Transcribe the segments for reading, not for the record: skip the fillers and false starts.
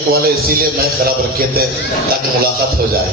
Mic والے اسی لیے مائک خراب رکھے تھے تاکہ ملاقات ہو جائے.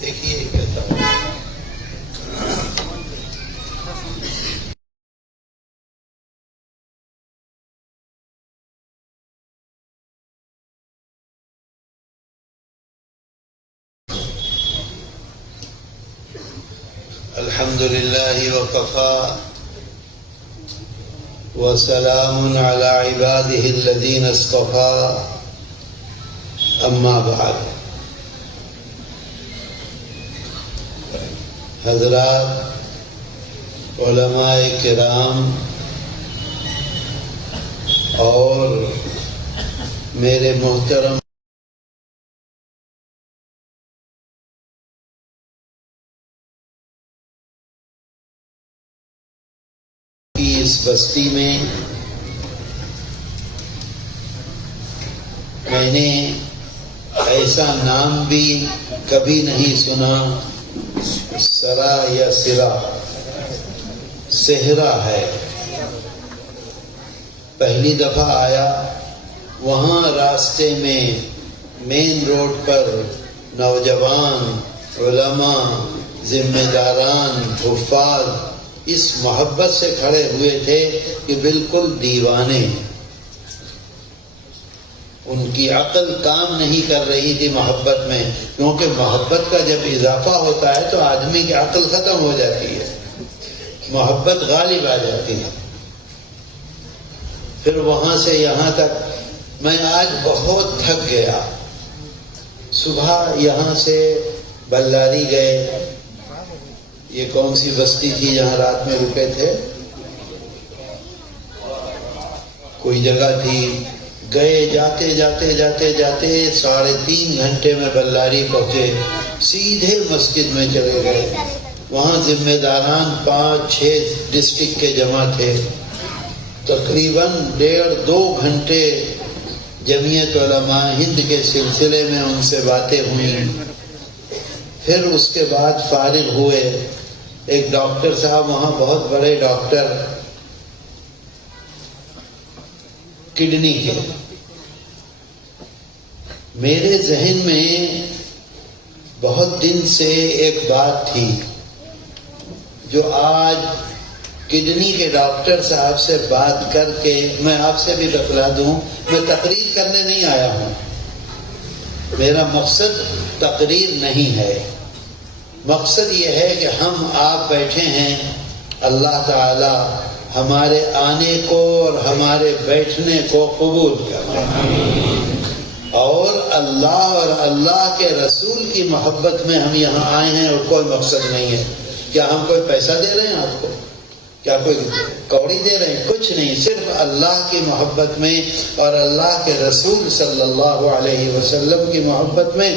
دیکھیے کہتا ہوں الحمد لله وكفى وسلام على عباده الذين اصطفى اما بعد. حضرات علماء کرام اور میرے محترم اس بستی میں میں نے ایسا نام بھی کبھی نہیں سنا. سرا یا سرا صحرا ہے. پہلی دفعہ آیا وہاں راستے میں مین روڈ پر نوجوان علماء ذمہ داران حفاظ اس محبت سے کھڑے ہوئے تھے کہ بالکل دیوانے. ان کی عقل کام نہیں کر رہی تھی محبت میں، کیونکہ محبت کا جب اضافہ ہوتا ہے تو آدمی کی عقل ختم ہو جاتی ہے، محبت غالب آ جاتی ہے. پھر وہاں سے یہاں تک میں آج بہت تھک گیا. صبح یہاں سے بلاری گئے. یہ کون سی بستی تھی جہاں رات میں رکے تھے؟ کوئی جگہ تھی. گئے جاتے جاتے جاتے جاتے 3.5 گھنٹے میں بلاری پہنچے. سیدھے مسجد میں چلے گئے. وہاں ذمہ داران 5-6 ڈسٹرکٹ کے جمع تھے. تقریباً 1.5-2 گھنٹے جمعیت علماء ہند کے سلسلے میں ان سے باتیں ہوئیں. پھر اس کے بعد فارغ ہوئے. ایک ڈاکٹر صاحب وہاں بہت بڑے ڈاکٹر کڈنی کے. میرے ذہن میں بہت دن سے ایک بات تھی جو آج کڈنی کے ڈاکٹر صاحب سے بات کر کے میں آپ سے بھی بتلا دوں. میں تقریر کرنے نہیں آیا ہوں. میرا مقصد تقریر نہیں ہے. مقصد یہ ہے کہ ہم آپ بیٹھے ہیں. اللہ تعالی ہمارے آنے کو اور ہمارے بیٹھنے کو قبول کرے. اور اللہ کے رسول کی محبت میں ہم یہاں آئے ہیں اور کوئی مقصد نہیں ہے. کیا ہم کوئی پیسہ دے رہے ہیں آپ کو؟ کیا کوئی کوڑی دے رہے ہیں؟ کچھ نہیں. صرف اللہ کی محبت میں اور اللہ کے رسول صلی اللہ علیہ وسلم کی محبت میں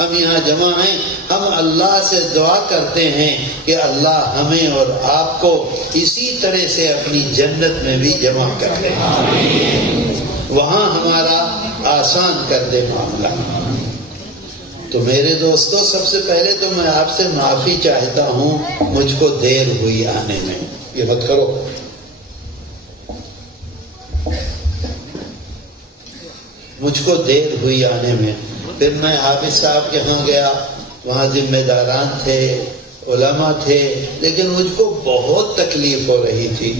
ہم یہاں جمع ہیں. ہم اللہ سے دعا کرتے ہیں کہ اللہ ہمیں اور آپ کو اسی طرح سے اپنی جنت میں بھی جمع کر دے. وہاں ہمارا آسان کر دے معاملہ. تو میرے دوستو، سب سے پہلے تو میں آپ سے معافی چاہتا ہوں. مجھ کو دیر ہوئی آنے میں. یہ مت کرو. مجھ کو دیر ہوئی آنے میں. پھر میں حافظ صاحب کے یہاں گیا. وہاں ذمہ داران تھے، علماء تھے، لیکن مجھ کو بہت تکلیف ہو رہی تھی.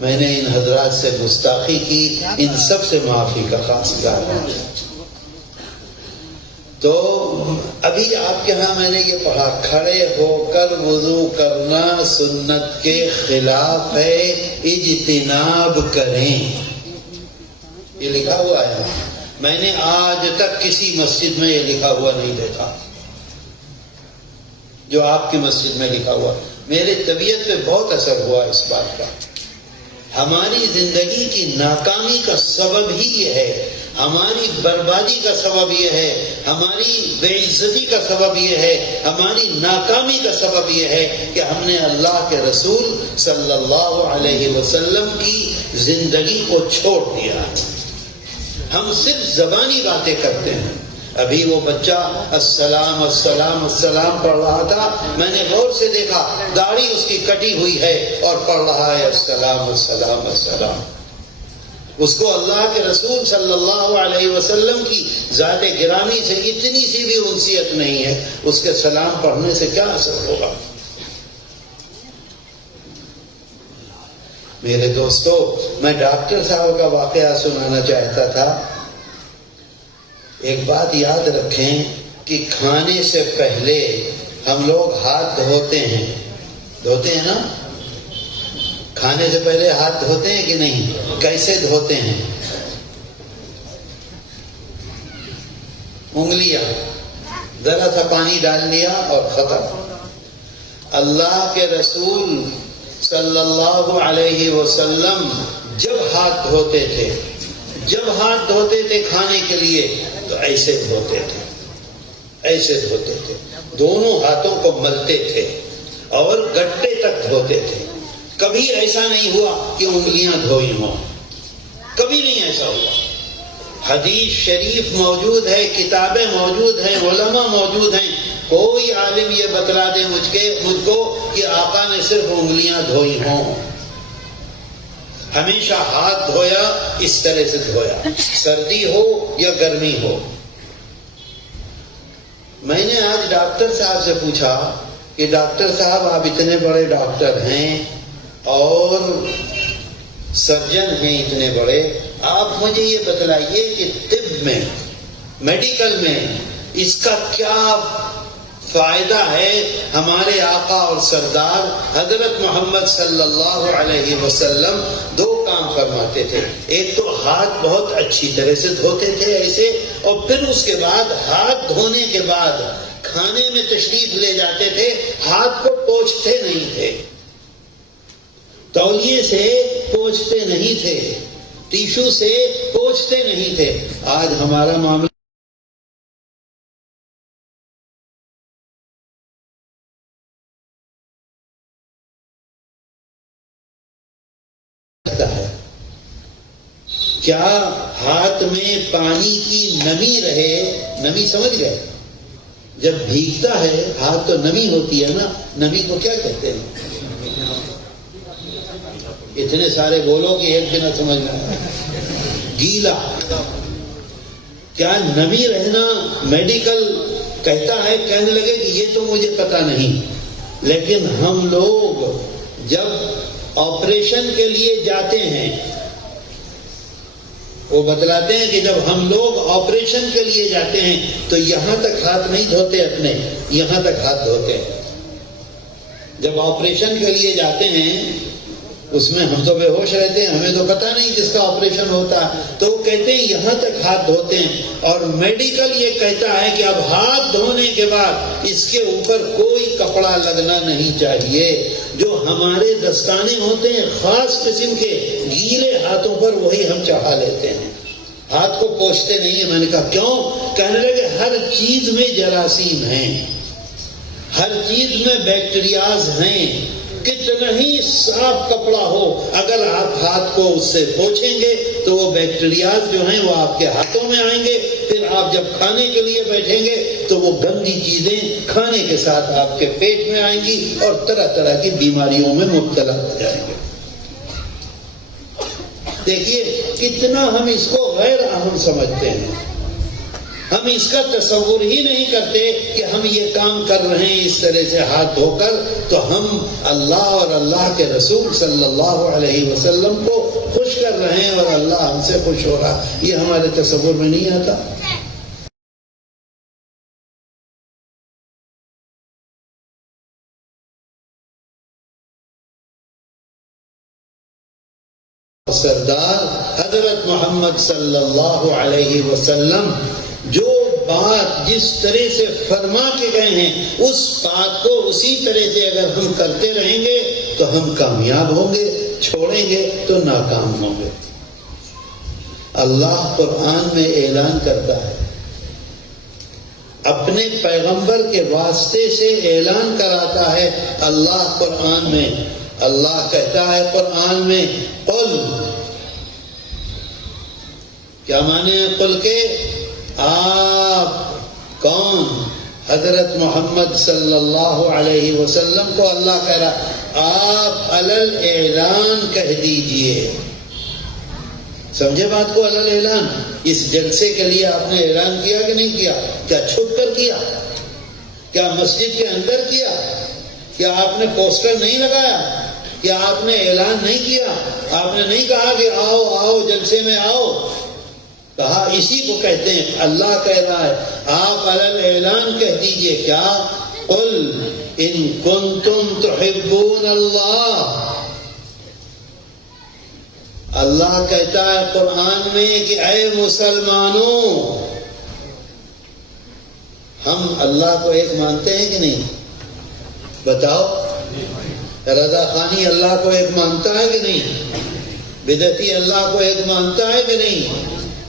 میں نے ان حضرات سے گستاخی کی. ان سب سے معافی کا خواستگار ہوں. تو ابھی آپ کے ہاں میں نے یہ پڑھا، کھڑے ہو کر وضو کرنا سنت کے خلاف ہے، اجتناب کریں. یہ لکھا ہوا ہے. میں نے آج تک کسی مسجد میں یہ لکھا ہوا نہیں دیکھا جو آپ کی مسجد میں لکھا ہوا. میرے طبیعت پہ بہت اثر ہوا اس بات کا. ہماری زندگی کی ناکامی کا سبب ہی یہ ہے, ہماری بربادی کا سبب یہ ہے, ہماری بے عزتی کا سبب یہ ہے, ہماری ناکامی کا سبب یہ ہے کہ ہم نے اللہ کے رسول صلی اللہ علیہ وسلم کی زندگی کو چھوڑ دیا. ہم صرف زبانی باتیں کرتے ہیں. ابھی وہ بچہ السلام السلام السلام پڑھ رہا تھا, میں نے غور سے دیکھا داڑھی اس کی کٹی ہوئی ہے اور پڑھ رہا ہے السلام السلام السلام. اس کو اللہ کے رسول صلی اللہ علیہ وسلم کی ذات گرامی سے اتنی سی بھی انسیت نہیں ہے, اس کے سلام پڑھنے سے کیا اثر ہوگا؟ میرے دوستو, میں ڈاکٹر صاحب کا واقعہ سنانا چاہتا تھا. ایک بات یاد رکھیں کہ کھانے سے پہلے ہم لوگ ہاتھ دھوتے ہیں نا. کھانے سے پہلے ہاتھ دھوتے ہیں کہ نہیں؟ کیسے دھوتے ہیں؟ انگلیاں ذرا سا پانی ڈال لیا اور ختم. اللہ کے رسول صلی اللہ علیہ وسلم جب ہاتھ دھوتے تھے کھانے کے لیے تو ایسے دھوتے تھے, دونوں ہاتھوں کو ملتے تھے اور گٹے تک دھوتے تھے. کبھی ایسا نہیں ہوا کہ انگلیاں دھوئی ہوں, کبھی نہیں ایسا ہوا. حدیث شریف موجود ہے, کتابیں موجود ہیں, علماء موجود ہیں. کوئی عالم یہ بتلا دے مجھ کو کہ آقا نے صرف انگلیاں دھوئی ہوں. ہمیشہ ہاتھ دھویا, اس طرح سے دھویا, سردی ہو یا گرمی ہو. میں نے آج ڈاکٹر صاحب سے پوچھا کہ ڈاکٹر صاحب آپ اتنے بڑے ڈاکٹر ہیں اور سرجن ہیں اتنے بڑے, آپ مجھے یہ بتلائیے کہ طب میں, میڈیکل میں اس کا کیا فائدہ ہے. ہمارے آقا اور سردار حضرت محمد صلی اللہ علیہ وسلم دو کام فرماتے تھے. ایک تو ہاتھ بہت اچھی طرح سے دھوتے تھے ایسے, اور پھر اس کے بعد ہاتھ دھونے کے بعد کھانے میں تشریف لے جاتے تھے, ہاتھ کو پوچھتے نہیں تھے, تولیے سے پوچھتے نہیں تھے, ٹیشو سے پوچھتے نہیں تھے. آج ہمارا معاملہ ہے. کیا ہاتھ میں پانی کی نمی رہے, نمی سمجھ گئے, جب بھیگتا ہے ہاتھ تو نمی ہوتی ہے نا, نمی کو کیا کہتے ہیں؟ اتنے سارے بولو کہ ایک بھی نہ سمجھنا. گیلا. کیا نمی رہنا میڈیکل کہتا ہے؟ کہنے لگے کہ یہ تو مجھے پتا نہیں, لیکن ہم لوگ جب آپریشن کے لیے جاتے ہیں, وہ بتلاتے ہیں کہ جب ہم لوگ آپریشن کے لیے جاتے ہیں تو یہاں تک ہاتھ نہیں دھوتے اپنے, یہاں تک ہاتھ دھوتے ہیں. جب آپریشن کے لیے جاتے ہیں اس میں ہم تو بے ہوش رہتے ہیں, ہمیں تو پتہ نہیں جس کا آپریشن ہوتا ہے, تو وہ کہتے ہیں یہاں تک ہاتھ دھوتے ہیں. اور میڈیکل یہ کہتا ہے کہ اب ہاتھ دھونے کے بعد اس کے اوپر کوئی کپڑا لگنا نہیں چاہیے. جو ہمارے دستانے ہوتے ہیں خاص قسم کے, گیلے ہاتھوں پر وہی ہم چڑھا لیتے ہیں, ہاتھ کو پوچھتے نہیں ہیں. میں نے کہا کیوں؟ کہنے لگے ہر چیز میں جراثیم ہیں, ہر چیز میں بیکٹیریاز ہیں. کتنا ہی صاف کپڑا ہو, اگر آپ ہاتھ کو اس سے پوچھیں گے تو وہ بیکٹیریاز جو ہیں وہ آپ کے ہاتھوں میں آئیں گے. پھر آپ جب کھانے کے لیے بیٹھیں گے تو وہ گندی چیزیں کھانے کے ساتھ آپ کے پیٹ میں آئیں گی اور طرح طرح کی بیماریوں میں مبتلا ہو جائیں گے. دیکھیے کتنا ہم اس کو غیر اہم سمجھتے ہیں. ہم اس کا تصور ہی نہیں کرتے کہ ہم یہ کام کر رہے ہیں اس طرح سے ہاتھ دھو کر تو ہم اللہ اور اللہ کے رسول صلی اللہ علیہ وسلم کو خوش کر رہے ہیں اور اللہ ہم سے خوش ہو رہا. یہ ہمارے تصور میں نہیں آتا. سردار حضرت محمد صلی اللہ علیہ وسلم جو بات جس طرح سے فرما کے گئے ہیں اس بات کو اسی طرح سے اگر ہم کرتے رہیں گے تو ہم کامیاب ہوں گے، چھوڑیں گے تو ناکام ہوں گے۔ اللہ قرآن میں اعلان کرتا ہے، اپنے پیغمبر کے واسطے سے اعلان کراتا ہے۔ اللہ قرآن میں اللہ کہتا ہے قرآن میں قل، کیا معنی ہے قل کے؟ آپ کون؟ حضرت محمد صلی اللہ علیہ وسلم کو اللہ کہہ رہا آپ علل اعلان کہہ دیجئے۔ سمجھے بات کو؟ علل اعلان، اس جلسے کے لیے آپ نے اعلان کیا کہ نہیں کیا؟ کیا چھپ کر کیا؟ کیا مسجد کے اندر کیا؟ کیا آپ نے پوسٹر نہیں لگایا؟ کیا آپ نے اعلان نہیں کیا؟ آپ نے نہیں کہا کہ آؤ آؤ جلسے میں آؤ؟ کہا اسی کو کہتے ہیں، اللہ کہہ رہا ہے آپ علل اعلان کہہ دیجئے کیا؟ قل ان کنتم تحبون اللہ۔ اللہ کہتا ہے قرآن میں کہ اے مسلمانوں، ہم اللہ کو ایک مانتے ہیں کہ نہیں؟ بتاؤ، رضا خانی اللہ کو ایک مانتا ہے کہ نہیں؟ بدعتی اللہ کو ایک مانتا ہے کہ نہیں؟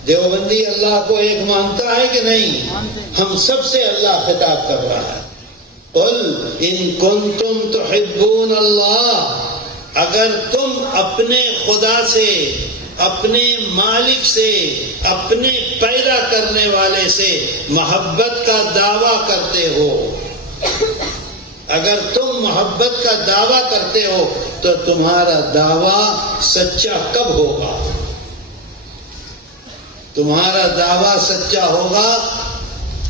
دیوبندی اللہ کو ایک مانتا ہے کہ نہیں؟ ہم سب سے اللہ خطاب کر رہا ہے، قل ان کنتم تحبون اللہ، اگر تم اپنے خدا سے، اپنے مالک سے، اپنے پیدا کرنے والے سے محبت کا دعویٰ کرتے ہو، اگر تم محبت کا دعویٰ کرتے ہو تو تمہارا دعویٰ سچا کب ہوگا؟ تمہارا دعویٰ سچا ہوگا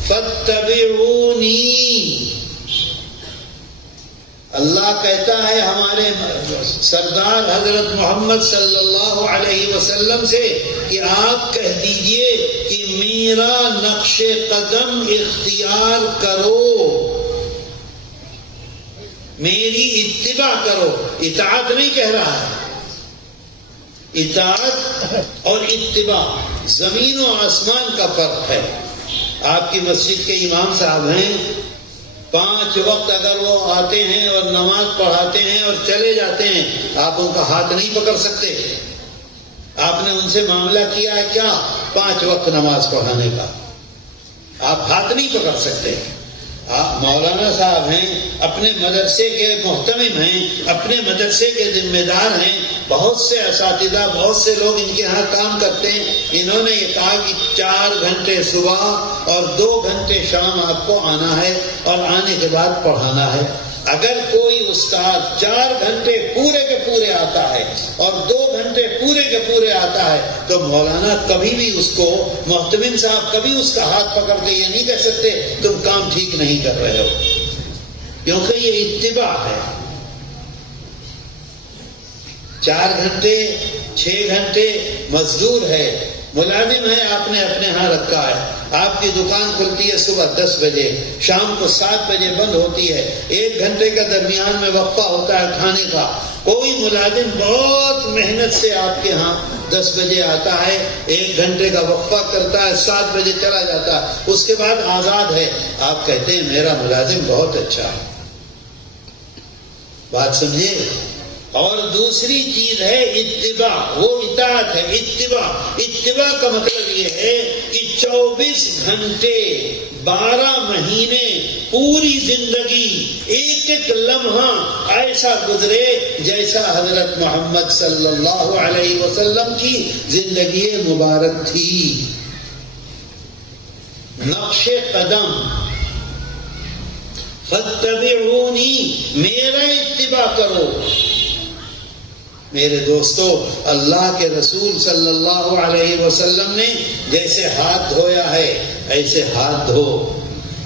فاتبعونی۔ اللہ کہتا ہے ہمارے سردار حضرت محمد صلی اللہ علیہ وسلم سے کہ آپ کہہ دیجئے کہ میرا نقش قدم اختیار کرو، میری اتباع کرو۔ اطاعت نہیں کہہ رہا ہے، اطاعت اور اتباع زمین و آسمان کا فرق ہے۔ آپ کی مسجد کے امام صاحب ہیں، 5 وقت اگر وہ آتے ہیں اور نماز پڑھاتے ہیں اور چلے جاتے ہیں، آپ ان کا ہاتھ نہیں پکڑ سکتے۔ آپ نے ان سے معاملہ کیا ہے کیا 5 وقت نماز پڑھانے کا؟ آپ ہاتھ نہیں پکڑ سکتے۔ آپ مولانا صاحب ہیں، اپنے مدرسے کے محتمم ہیں، اپنے مدرسے کے ذمہ دار ہیں، بہت سے اساتذہ، بہت سے لوگ ان کے ہاں کام کرتے ہیں۔ انہوں نے یہ کہا کہ 4 گھنٹے صبح اور 2 گھنٹے شام آپ کو آنا ہے اور آنے کے بعد پڑھانا ہے۔ اگر کوئی استاد 4 گھنٹے پورے کے پورے آتا ہے اور 2 گھنٹے پورے کے پورے آتا ہے تو مولانا کبھی بھی اس کو، محتمم صاحب کبھی اس کا ہاتھ پکڑ کے یہ نہیں کہہ سکتے تم کام ٹھیک نہیں کر رہے ہو، کیونکہ یہ اتباع ہے۔ 4 گھنٹے 6 گھنٹے مزدور ہے، ملازم ہے، آپ نے اپنے ہاں رکھا ہے۔ آپ کی دکان کھلتی ہے صبح 10 بجے، شام کو 7 بجے بند ہوتی ہے، 1 گھنٹے کا درمیان میں وقفہ ہوتا ہے کھانے کا۔ کوئی ملازم بہت محنت سے آپ کے ہاں 10 بجے آتا ہے، 1 گھنٹے کا وقفہ کرتا ہے، 7 بجے چلا جاتا ہے، اس کے بعد آزاد ہے۔ آپ کہتے ہیں میرا ملازم بہت اچھا ہے۔ بات سمجھے؟ اور دوسری چیز ہے اتباع، وہ اطاعت ہے۔ اتباع کا مطلب یہ ہے کہ 24 گھنٹے 12 مہینے پوری زندگی ایک ایک لمحہ ایسا گزرے جیسا حضرت محمد صلی اللہ علیہ وسلم کی زندگی مبارک تھی۔ نقش قدم، فاتبعونی، میرا اتباع کرو۔ میرے دوستو، اللہ کے رسول صلی اللہ علیہ وسلم نے جیسے ہاتھ دھویا ہے ایسے ہاتھ دھو،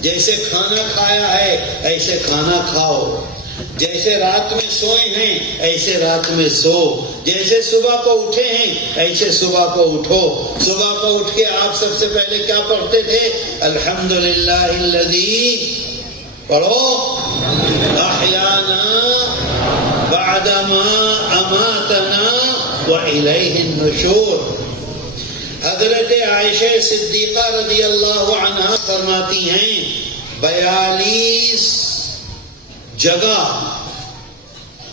جیسے کھانا کھایا ہے ایسے کھانا کھاؤ، جیسے رات میں سوئے ہیں ایسے رات میں سو، جیسے صبح کو اٹھے ہیں ایسے صبح کو اٹھو۔ صبح کو اٹھ کے آپ سب سے پہلے کیا پڑھتے تھے؟ الحمدللہ الذی، پڑھو، احیانا بعدما اماتنا وإلیہ النشور۔ حضرت عائشہ صدیقہ رضی اللہ عنہا فرماتی ہیں 42 جگہ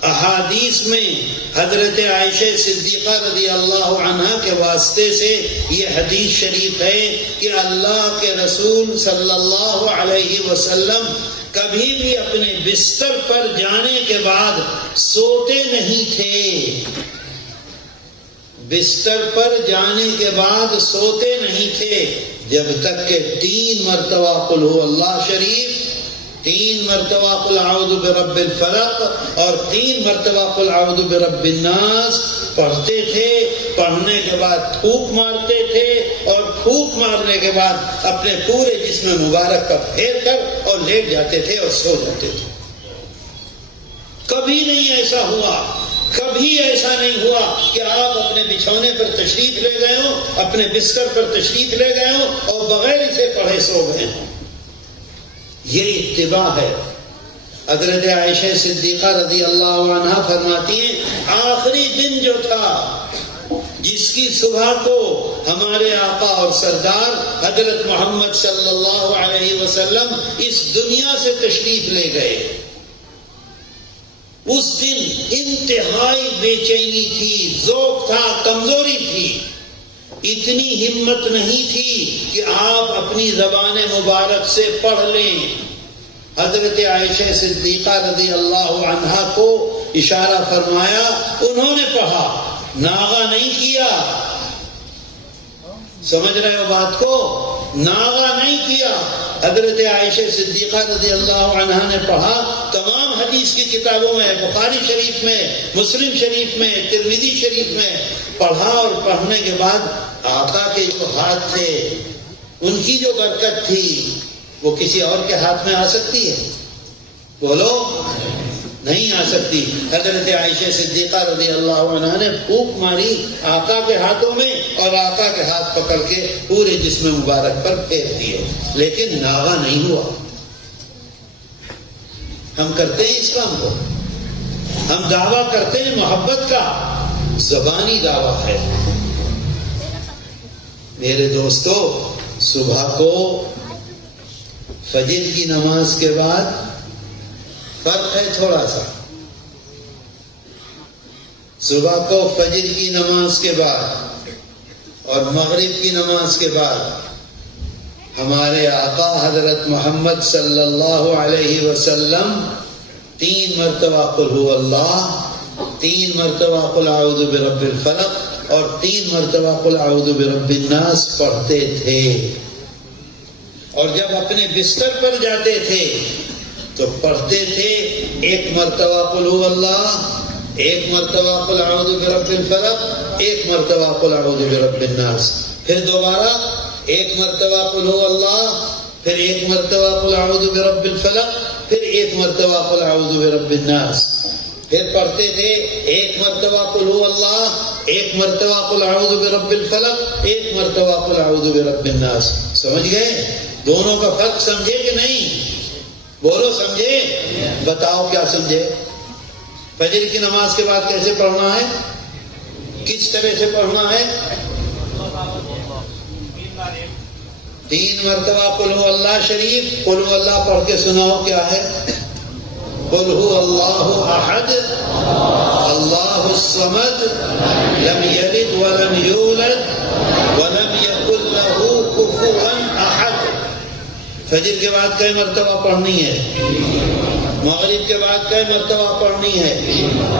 احادیث میں حضرت عائشہ صدیقہ رضی اللہ عنہا کے واسطے سے یہ حدیث شریف ہے کہ اللہ کے رسول صلی اللہ علیہ وسلم کبھی بھی اپنے بستر پر جانے کے بعد سوتے نہیں تھے، بستر پر جانے کے بعد سوتے نہیں تھے جب تک کہ 3 مرتبہ قل هو اللہ شریف، 3 مرتبہ قل اعوذ برب الفلق اور 3 مرتبہ قل اعوذ برب الناس پڑھتے تھے۔ پڑھنے کے بعد تھوک مارتے تھے اور تھوک مارنے کے بعد اپنے پورے جسم مبارک کا پھیر کر اور لیٹ جاتے تھے اور سو جاتے تھے۔ کبھی نہیں ایسا ہوا، کبھی ایسا نہیں ہوا کہ آپ اپنے بچھونے پر تشریف لے گئے ہوں، اپنے بستر پر تشریف لے گئے ہوں اور بغیر اسے پڑھے سو گئے ہوں۔ یہ اتباع ہے۔ حضرت عائشہ صدیقہ رضی اللہ عنہا فرماتی ہیں آخری دن جو تھا جس کی صبح کو ہمارے آقا اور سردار حضرت محمد صلی اللہ علیہ وسلم اس دنیا سے تشریف لے گئے، اس دن انتہائی بے چینی تھی، ذوق تھا، کمزوری تھی، اتنی ہمت نہیں تھی کہ آپ اپنی زبان مبارک سے پڑھ لیں۔ حضرت عائشہ صدیقہ رضی اللہ عنہا کو اشارہ فرمایا، انہوں نے پڑھا، ناغہ نہیں کیا۔ سمجھ رہے ہو بات کو؟ ناغہ نہیں کیا۔ حضرت عائشہ صدیقہ رضی اللہ عنہا نے پڑھا، تمام حدیث کی کتابوں میں، بخاری شریف میں، مسلم شریف میں، ترمذی شریف میں پڑھا، اور پڑھنے کے بعد آقا کے جو ہاتھ تھے ان کی جو برکت تھی وہ کسی اور کے ہاتھ میں آ سکتی ہے؟ بولو، نہیں آ سکتی۔ حضرت عائشہ صدیقہ رضی اللہ عنہا نے پھونک ماری آقا کے ہاتھوں میں اور آقا کے ہاتھ پکڑ کے پورے جسم مبارک پر پھیر دیے، لیکن ناغہ نہیں ہوا۔ ہم کرتے ہیں اس کام کو، ہم دعویٰ کرتے ہیں محبت کا، زبانی دعویٰ ہے۔ میرے دوستو، صبح کو فجر کی نماز کے بعد فرق ہے تھوڑا سا۔ صبح کو فجر کی نماز کے بعد اور مغرب کی نماز کے بعد ہمارے آقا حضرت محمد صلی اللہ علیہ وسلم 3 مرتبہ قل هو اللہ، 3 مرتبہ قل اعوذ برب الفلق اور 3 مرتبہ قل اعوذ برب الناس پڑھتے تھے، اور جب اپنے بستر پر جاتے تھے تو پڑھتے تھے 1 مرتبہ قل هو اللہ، 1 مرتبہ قل اعوذ برب الفلق، 1 مرتبہ قل اعوذ برب الناس، پھر دوبارہ 1 مرتبہ قل هو اللہ، پھر 1 مرتبہ قل اعوذ برب الفلق، پھر 1 مرتبہ قل اعوذ برب الناس، پھر پڑھتے تھے 1 مرتبہ قل هو اللہ، 1 مرتبہ قل اعوذ برب الفلق، 1 مرتبہ قل اعوذ برب الناس۔ سمجھ گئے؟ دونوں کا فرق سمجھے کہ نہیں؟ بولو، سمجھے؟ بتاؤ کیا سمجھے؟ فجر کی نماز کے بعد کیسے پڑھنا ہے؟ کس طرح سے پڑھنا ہے؟ 3 مرتبہ قل هو اللہ شریف، قل هو اللہ پڑھ کے سناؤ کیا ہے؟ قل هو اللہ احد اللہ الصمد لم یلد ولم یولد ولم یکن له کفوا احد۔ فجر کے بعد کئی مرتبہ پڑھنی ہے؟ مغرب کے بعد کئی مرتبہ پڑھنی ہے؟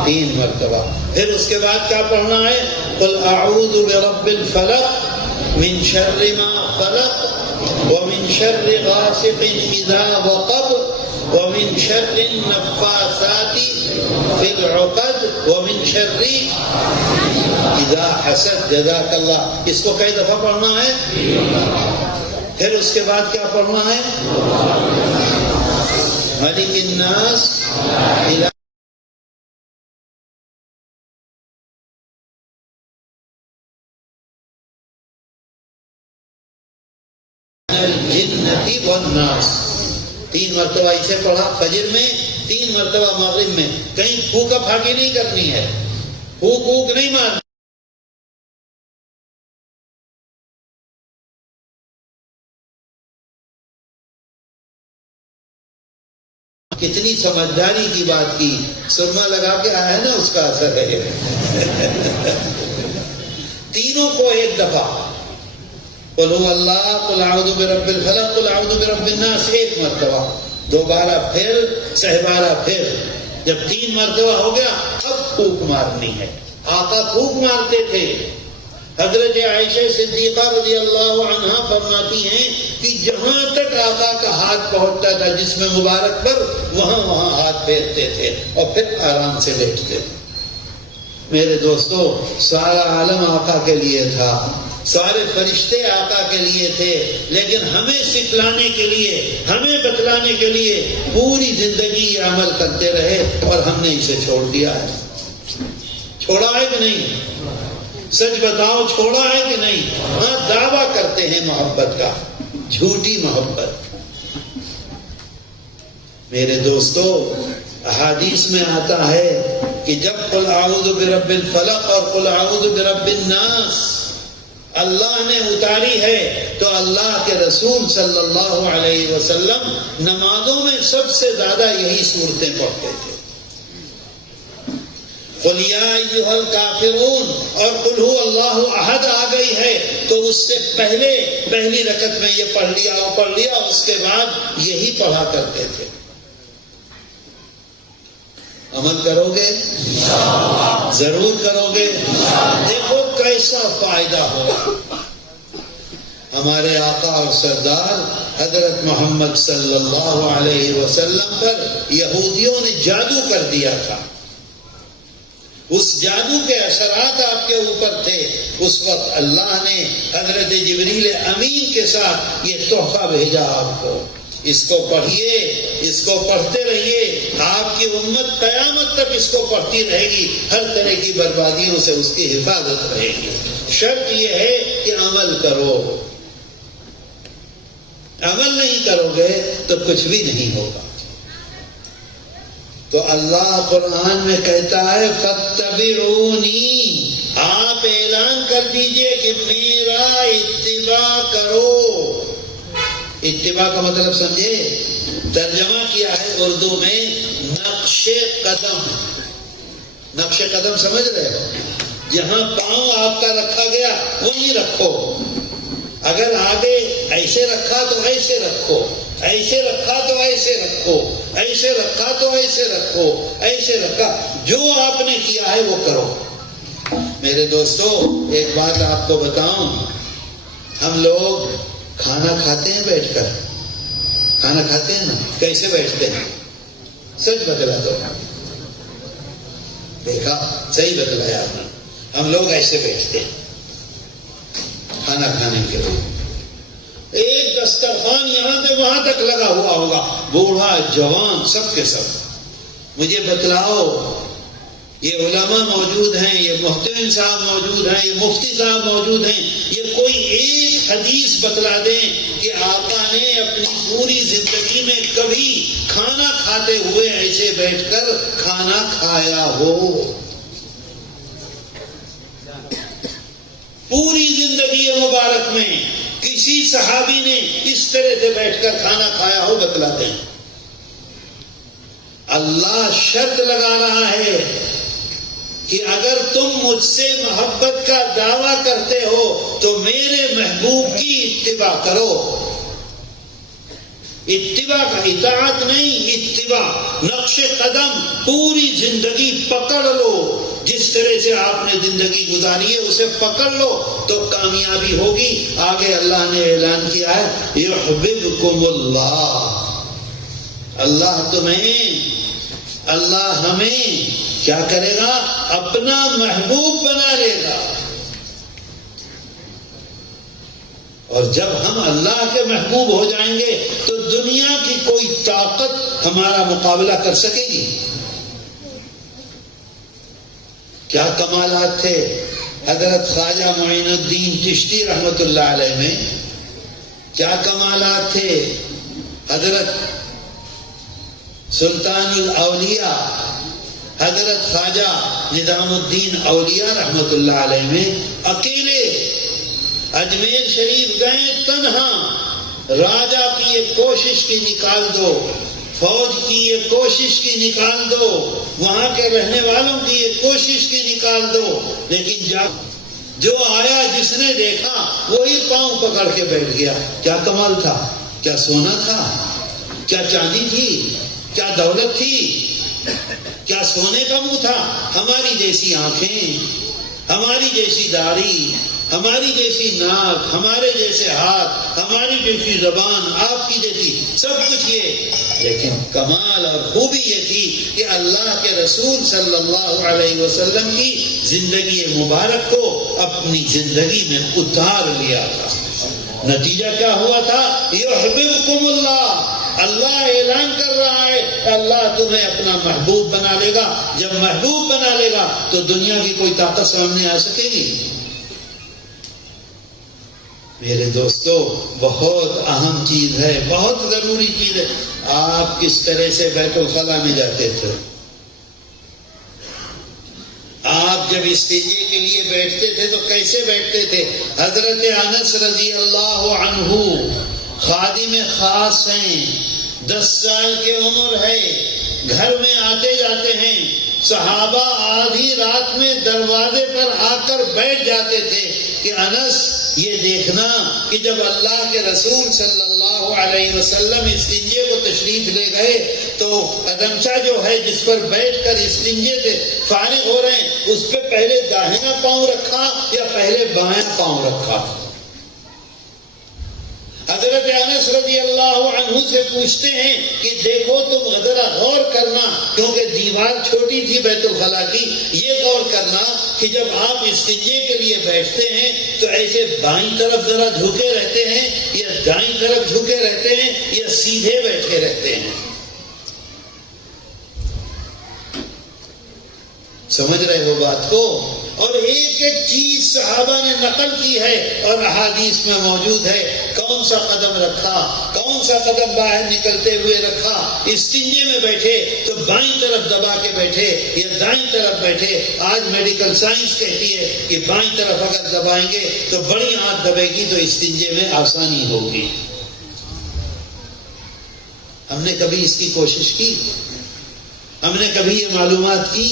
3 مرتبہ۔ پھر اس کے بعد کیا پڑھنا ہے؟ قل اعوذ برب الفلق من شر ما خلق ومن شر غاسق اذا وقب ومن شر النفاثات في العقد ومن شر اذا حسد۔ جزاک اللہ۔ اس کو کئی دفعہ پڑھنا ہے؟ پھر اس کے بعد کیا پڑھنا ہے؟ ملک الناس الہ الجنۃ والناس۔ 3 مرتبہ اسے پڑھا فجر میں، 3 مرتبہ مغرب میں۔ کہیں پھونکا پھاکی نہیں کرنی ہے، پھونک نہیں مارنی۔ کتنی سمجھداری کی بات کی. سرما لگا کے آیا ہے نا, اس کا اثر ہے. تینوں کو ایک دفعہ قل هو اللہ, قل اعوذ برب الفلق, قل اعوذ برب الناس, ایک مرتبہ, دوبارہ پھر, سہبارہ پھر. جب 3 مرتبہ ہو گیا اب پھونک مارنی ہے. آقا پھونک مارتے تھے. حضرت عائشہ صدیقہ رضی اللہ عنہا فرماتی ہیں کہ جہاں تک آقا کا ہاتھ پہنچتا تھا جسم مبارک پر, وہاں ہاتھ پھیرتے تھے اور پھر آرام سے لیٹتے تھے. میرے دوستو, سارا عالم آقا کے لیے تھا, سارے فرشتے آقا کے لیے تھے, لیکن ہمیں سکھلانے کے لیے, ہمیں بتلانے کے لیے پوری زندگی یہ عمل کرتے رہے اور ہم نے اسے چھوڑ دیا ہے. چھوڑا ہے کہ نہیں؟ سچ بتاؤ, چھوڑا ہے کہ نہیں؟ ہاں, دعویٰ کرتے ہیں محبت کا, جھوٹی محبت. میرے دوستو, احادیث میں آتا ہے کہ جب قل اعوذ برب الفلق اور قل اعوذ برب الناس اللہ نے اتاری ہے تو اللہ کے رسول صلی اللہ علیہ وسلم نمازوں میں سب سے زیادہ یہی صورتیں پڑھتے تھے. قل یا ایھا الکافرون اور قل ھو اللہ احد آ گئی ہے تو اس سے پہلی رکعت میں یہ پڑھ لیا, اس کے بعد یہی پڑھا کرتے تھے. عمل کرو گے؟ ضرور کرو گے. دیکھو کیسا فائدہ ہوگا. ہمارے آقا اور سردار حضرت محمد صلی اللہ علیہ وسلم پر یہودیوں نے جادو کر دیا تھا. اس جادو کے اثرات آپ کے اوپر تھے. اس وقت اللہ نے حضرت جبریل امین کے ساتھ یہ تحفہ بھیجا آپ کو. اس کو پڑھیے, اس کو پڑھتے رہیے, آپ کی امت قیامت تک اس کو پڑھتی رہے گی, ہر طرح کی بربادیوں سے اس کی حفاظت رہے گی. شرط یہ ہے کہ عمل کرو. عمل نہیں کرو گے تو کچھ بھی نہیں ہوگا. تو اللہ قرآن میں کہتا ہے فاتبعونی, آپ اعلان کر دیجئے کہ میرا اتباع کرو. اتباع کا مطلب سمجھے؟ ترجمہ کیا ہے اردو میں نقش قدم. نقش قدم سمجھ رہے ہو؟ جہاں پاؤں آپ کا رکھا گیا وہیں رکھو. اگر آگے ایسے رکھا تو ایسے رکھو, ایسے رکھا تو ایسے رکھو, ایسے رکھا تو ایسے رکھو, ایسے رکھا. جو آپ نے کیا ہے وہ کرو. میرے دوستو, ایک بات آپ کو بتاؤں, ہم لوگ کھانا کھاتے ہیں بیٹھ کر, کھانا کھاتے ہیں نا, کیسے بیٹھتے ہیں؟ سچ بتلا دو. دیکھا, صحیح بتلایا آپ نے. ہم لوگ ایسے بیٹھتے ہیں کھانا کھانے کے لیے. ایک دسترخوان یہاں سے وہاں تک لگا ہوا ہوگا, بوڑھا جوان سب کے سب. مجھے بتلاؤ, یہ علماء موجود ہیں, یہ محتمم صاحب موجود ہیں, یہ مفتی صاحب موجود ہیں, یہ کوئی ایک حدیث بتلا دیں کہ آقا نے اپنی پوری زندگی میں کبھی کھانا کھاتے ہوئے ایسے بیٹھ کر کھانا کھایا ہو. پوری زندگی مبارک میں کسی صحابی نے اس طرح سے بیٹھ کر کھانا کھایا ہو؟ بتلاتے ہیں. اللہ شرط لگا رہا ہے کہ اگر تم مجھ سے محبت کا دعویٰ کرتے ہو تو میرے محبوب کی اتباع کرو. اتباع کا اطاعت نہیں, اتباع, نقش قدم. پوری زندگی پکڑ لو, جس طرح سے آپ نے زندگی گزاری ہے اسے پکڑ لو تو کامیابی ہوگی. آگے اللہ نے اعلان کیا ہے یحببکم اللہ, اللہ تمہیں, اللہ ہمیں کیا کرے گا؟ اپنا محبوب بنا لے گا. اور جب ہم اللہ کے محبوب ہو جائیں گے تو دنیا کی کوئی طاقت ہمارا مقابلہ کر سکے گی؟ کیا کمالات تھے حضرت خواجہ معین الدین چشتی رحمت اللہ علیہ میں, کیا کمالات تھے حضرت سلطان الاولیاء حضرت خواجہ نظام الدین اولیاء رحمت اللہ علیہ میں. اکیلے اجمیر شریف گئے تنہا, راجہ کی یہ کوشش کی نکال دو, فوج کی یہ کوشش کی نکال دو، وہاں کے رہنے والوں کی یہ کوشش کی نکال دو، لیکن جو آیا جس نے دیکھا وہی پاؤں پکڑ کے بیٹھ گیا۔ کیا کمال تھا، کیا سونا تھا، کیا چاندی تھی، کیا دولت تھی، کیا سونے کا منہ تھا؟ ہماری جیسی آنکھیں، ہماری جیسی داڑھی، ہماری جیسی ناک، ہمارے جیسے ہاتھ، ہماری جیسی زبان، آپ کی جیسی سب کچھ یہ، لیکن کمال اور خوبی یہ تھی کہ اللہ کے رسول صلی اللہ علیہ وسلم کی زندگی مبارک کو اپنی زندگی میں اتار لیا تھا۔ نتیجہ کیا ہوا تھا؟ یحببکم اللہ، اللہ اعلان کر رہا ہے اللہ تمہیں اپنا محبوب بنا لے گا۔ جب محبوب بنا لے گا تو دنیا کی کوئی طاقت سامنے آ سکے گی؟ میرے دوستو، بہت اہم چیز ہے، بہت ضروری چیز ہے۔ آپ کس طرح سے بیت الخلا میں جاتے تھے؟ آپ جب استنجے کے لیے بیٹھتے تھے تو کیسے بیٹھتے تھے؟ حضرت انس رضی اللہ عنہ خادم خاص ہیں، 10 سال کی عمر ہے، گھر میں آتے جاتے ہیں، صحابہ آدھی رات میں دروازے پر آ کر بیٹھ جاتے تھے کہ انس یہ دیکھنا کہ جب اللہ کے رسول صلی اللہ علیہ وسلم استنجے کو تشریف لے گئے تو قدمچہ جو ہے جس پر بیٹھ کر استنجے سے فارغ ہو رہے ہیں اس پہ پہلے داہنا پاؤں رکھا یا پہلے بایاں پاؤں رکھا؟ حضرت انس رضی اللہ عنہ سے پوچھتے ہیں کہ دیکھو تم ذرا غور کرنا، کیونکہ دیوار چھوٹی تھی بیت الخلا کی، یہ غور کرنا کہ جب آپ استنجے کے لیے بیٹھتے ہیں تو ایسے بائیں طرف ذرا جھکے رہتے ہیں یا دائیں طرف جھکے رہتے ہیں یا سیدھے بیٹھے رہتے ہیں؟ سمجھ رہے ہو بات کو؟ اور ایک ایک چیز صحابہ نے نقل کی ہے اور احادیث میں موجود ہے، کون سا قدم رکھا، کون سا قدم باہر نکلتے ہوئے رکھا، استنجے میں بیٹھے تو بائیں طرف دبا کے بیٹھے یا دائیں طرف بیٹھے۔ آج میڈیکل سائنس کہتی ہے کہ بائیں طرف اگر دبائیں گے تو بڑی آنت دبے گی تو استنجے میں آسانی ہوگی۔ ہم نے کبھی اس کی کوشش کی؟ ہم نے کبھی یہ معلومات کی؟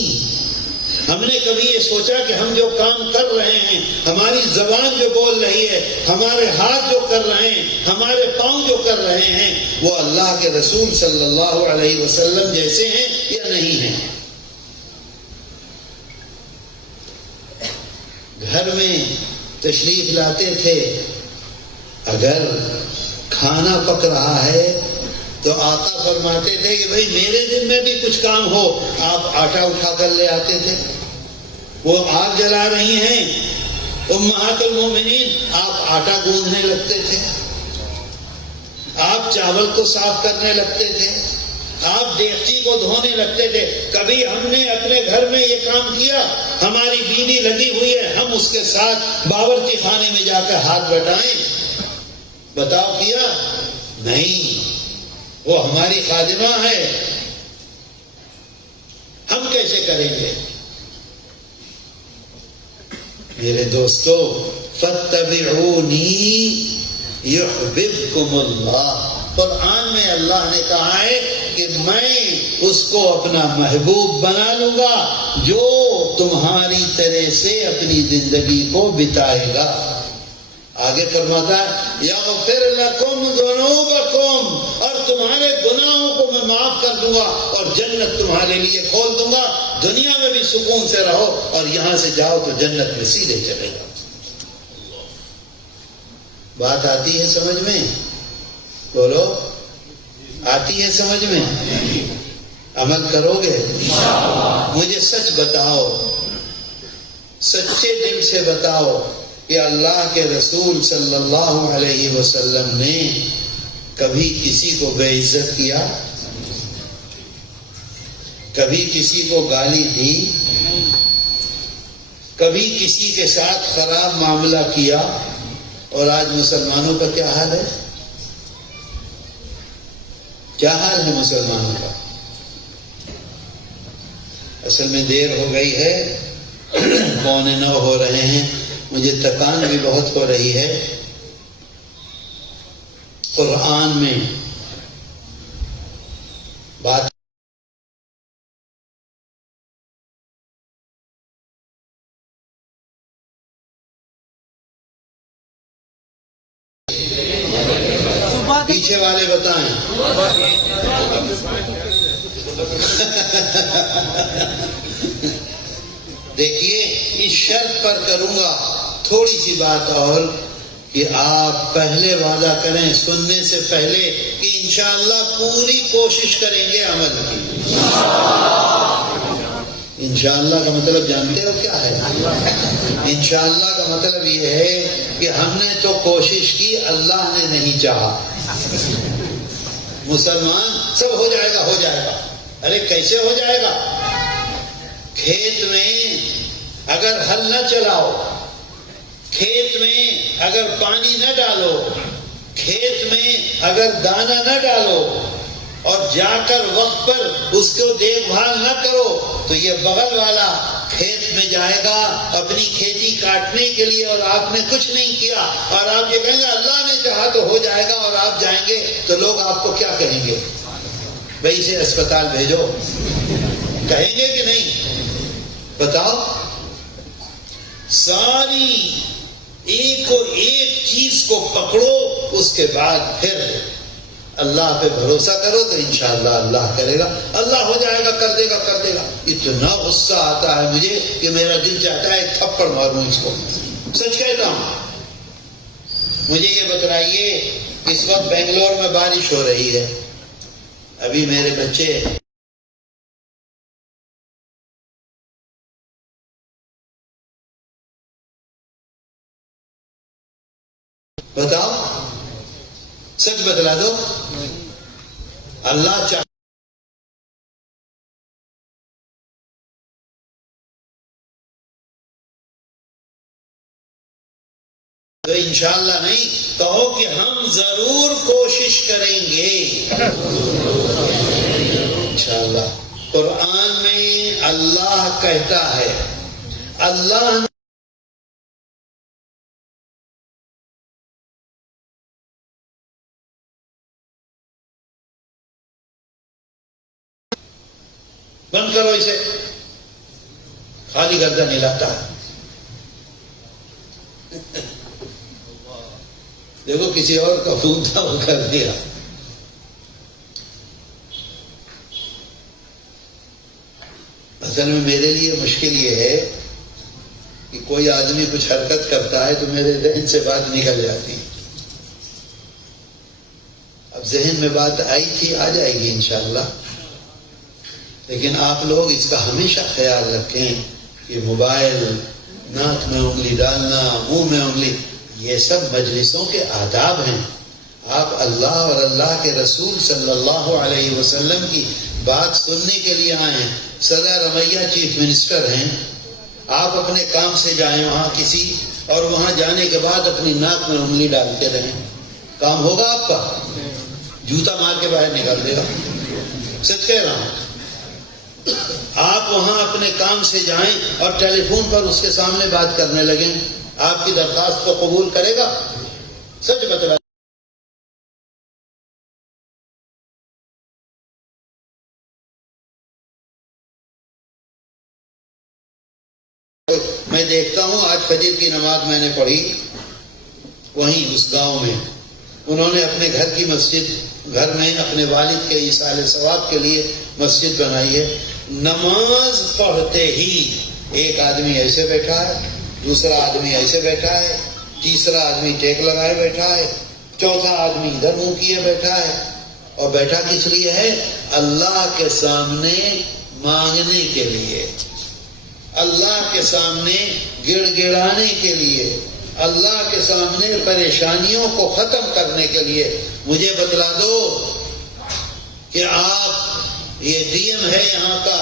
ہم نے کبھی یہ سوچا کہ ہم جو کام کر رہے ہیں، ہماری زبان جو بول رہی ہے، ہمارے ہاتھ جو کر رہے ہیں، ہمارے پاؤں جو کر رہے ہیں، وہ اللہ کے رسول صلی اللہ علیہ وسلم جیسے ہیں یا نہیں ہیں؟ گھر میں تشریف لاتے تھے، اگر کھانا پک رہا ہے تو آقا فرماتے تھے کہ بھئی میرے دن میں بھی کچھ کام ہو، آپ آٹا اٹھا کر لے آتے تھے۔ وہ آگ جلا رہی ہیں امہات المومنین، آپ آٹا گوندھنے لگتے تھے، آپ چاول کو صاف کرنے لگتے تھے، آپ دیگچی کو دھونے لگتے تھے۔ کبھی ہم نے اپنے گھر میں یہ کام کیا؟ ہماری بیوی لگی ہوئی ہے، ہم اس کے ساتھ باورچی خانے میں جا کر ہاتھ بٹائیں؟ بتاؤ کیا؟ نہیں، وہ ہماری خادمہ ہے، ہم کیسے کریں گے؟ میرے دوستو، فَاتَّبِعُونِي يُحْبِبْكُمُ اللَّهُ، قرآن میں اللہ نے کہا ہے کہ میں اس کو اپنا محبوب بنا لوں گا جو تمہاری طرح سے اپنی زندگی کو بتائے گا۔ آگے فرماتا ہے یغفر لکم ذنوبکم، اور تمہارے گناہوں کو میں معاف کر دوں گا اور جنت تمہارے لیے کھول دوں گا۔ دنیا میں بھی سکون سے رہو اور یہاں سے جاؤ تو جنت میں سیدھے چلے گا۔ بات آتی ہے سمجھ میں؟ بولو، آتی ہے سمجھ میں؟ عمل کرو گے؟ مجھے سچ بتاؤ، سچے دل سے بتاؤ کہ اللہ کے رسول صلی اللہ علیہ وسلم نے کبھی کسی کو بے عزت کیا؟ کبھی کسی کو گالی دی؟ کبھی کسی کے ساتھ خراب معاملہ کیا؟ اور آج مسلمانوں کا کیا حال ہے؟ کیا حال ہے مسلمانوں کا؟ اصل میں دیر ہو گئی ہے، 8:45 ہو رہے ہیں، مجھے تکان بھی بہت ہو رہی ہے۔ قرآن میں بات پیچھے والے بتائیں. دیکھیے اس شرط پر کروں گا تھوڑی سی بات اور کہ آپ پہلے وعدہ کریں سننے سے پہلے کہ انشاءاللہ پوری کوشش کریں گے عمل کی. انشاءاللہ کا مطلب جانتے ہو کیا ہے؟ انشاءاللہ کا مطلب یہ ہے کہ ہم نے تو کوشش کی، اللہ نے نہیں چاہا. مسلمان سب ہو جائے گا، ہو جائے گا. ارے کیسے ہو جائے گا؟ کھیت میں اگر ہل نہ چلاؤ، کھیت میں اگر پانی نہ ڈالو، کھیت میں اگر دانہ نہ ڈالو اور جا کر وقت پر اس کو دیکھ بھال نہ کرو تو یہ بغل والا کھیت میں جائے گا اپنی کھیتی کاٹنے کے لیے اور آپ نے کچھ نہیں کیا، اور آپ یہ کہیں گے اللہ نے چاہا تو ہو جائے گا، اور آپ جائیں گے تو لوگ آپ کو کیا کہیں گے؟ بھائی اسے اسپتال بھیجو، کہیں گے کہ نہیں؟ بتاؤ. ساری ایک اور ایک چیز کو پکڑو، اس کے بعد پھر اللہ پہ بھروسہ کرو تو انشاءاللہ اللہ کرے گا. اللہ ہو جائے گا، کر دے گا، کر دے گا. اتنا غصہ آتا ہے مجھے کہ میرا دل چاہتا ہے تھپڑ ماروں اس کو. سچ کہتا ہوں. مجھے یہ بتلائیے اس وقت بنگلور میں بارش ہو رہی ہے، ابھی میرے بچے بتاؤ سچ بتلا دو. اللہ چاہتا تو انشاءاللہ نہیں، کہو کہ ہم ضرور کوشش کریں گے انشاءاللہ. قرآن میں اللہ کہتا ہے، اللہ بند کرو اسے، خالی گردن ہلاتا ہے. دیکھو کسی اور کا فون تھا وہ کر دیا. اصل میں میرے لیے مشکل یہ ہے کہ کوئی آدمی کچھ حرکت کرتا ہے تو میرے ذہن سے بات نکل جاتی. اب ذہن میں بات آئی تھی، آ جائے گی انشاءاللہ. لیکن آپ لوگ اس کا ہمیشہ خیال رکھیں کہ موبائل، ناک میں انگلی ڈالنا، منہ میں انگلی، یہ سب مجلسوں کے آداب ہیں. آپ اللہ اور اللہ کے رسول صلی اللہ علیہ وسلم کی بات سننے کے لیے آئے ہیں. صدر رمیہ چیف منسٹر ہیں، آپ اپنے کام سے جائیں وہاں کسی، اور وہاں جانے کے بعد اپنی ناک میں انگلی ڈالتے رہیں، کام ہوگا آپ کا؟ جوتا مار کے باہر نکال دے گا. سچ کہہ رہا ہوں. آپ وہاں اپنے کام سے جائیں اور ٹیلی فون پر اس کے سامنے بات کرنے لگیں، آپ کی درخواست کو قبول کرے گا؟ سچ بتلا. میں دیکھتا ہوں آج فجر کی نماز میں نے پڑھی وہیں اس گاؤں میں، انہوں نے اپنے گھر کی مسجد، گھر میں اپنے والد کے ایصال ثواب کے لیے مسجد بنائی ہے. نماز پڑھتے ہی ایک آدمی ایسے بیٹھا ہے، دوسرا آدمی ایسے بیٹھا ہے، تیسرا آدمی ٹیک لگائے بیٹھا ہے، چوتھا آدمی ادھر منہ کیے بیٹھا ہے. اور بیٹھا کس لیے ہے؟ اللہ کے سامنے مانگنے کے لیے، اللہ کے سامنے گڑ گڑانے کے لیے، اللہ کے سامنے پریشانیوں کو ختم کرنے کے لیے. مجھے بتلا دو کہ آپ، یہ ڈی ایم ہے یہاں کا،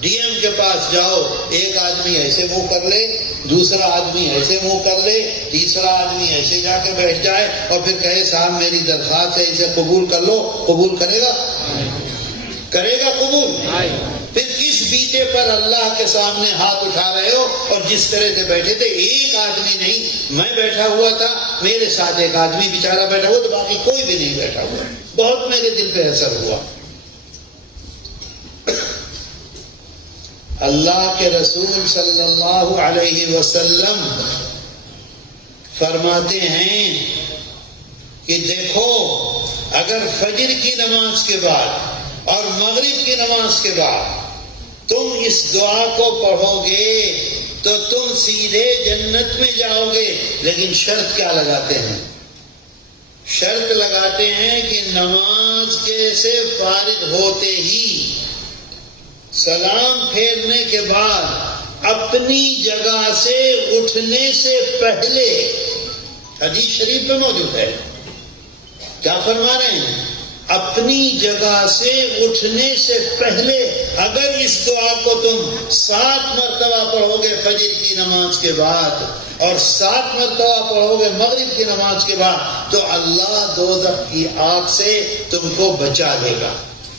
ڈی ایم کے پاس جاؤ، ایک آدمی ایسے منہ کر لے، دوسرا آدمی ایسے منہ کر لے، تیسرا آدمی ایسے جا کے بیٹھ جائے اور پھر کہے صاحب میری درخواست ہے اسے قبول کر لو. قبول کرے گا؟ کرے گا قبول؟ پھر کس بیٹے پر اللہ کے سامنے ہاتھ اٹھا رہے ہو؟ اور جس طرح سے بیٹھے تھے، ایک آدمی نہیں، میں بیٹھا ہوا تھا، میرے ساتھ ایک آدمی بیچارہ بیٹھا ہوا، تو باقی کوئی بھی نہیں بیٹھا ہوا. بہت میرے دل پہ اثر ہوا. اللہ کے رسول صلی اللہ علیہ وسلم فرماتے ہیں کہ دیکھو، اگر فجر کی نماز کے بعد اور مغرب کی نماز کے بعد تم اس دعا کو پڑھو گے تو تم سیدھے جنت میں جاؤ گے. لیکن شرط کیا لگاتے ہیں؟ شرط لگاتے ہیں کہ نماز کے سے فارغ ہوتے ہی سلام پھیرنے کے بعد اپنی جگہ سے اٹھنے سے پہلے، حدیث شریف میں موجود ہے، کیا فرما رہے ہیں؟ اپنی جگہ سے اٹھنے سے پہلے اگر اس دعا کو تم 7 مرتبہ پڑھو گے فجر کی نماز کے بعد اور 7 مرتبہ پڑھو گے مغرب کی نماز کے بعد، تو اللہ دوزخ کی آگ سے تم کو بچا دے گا.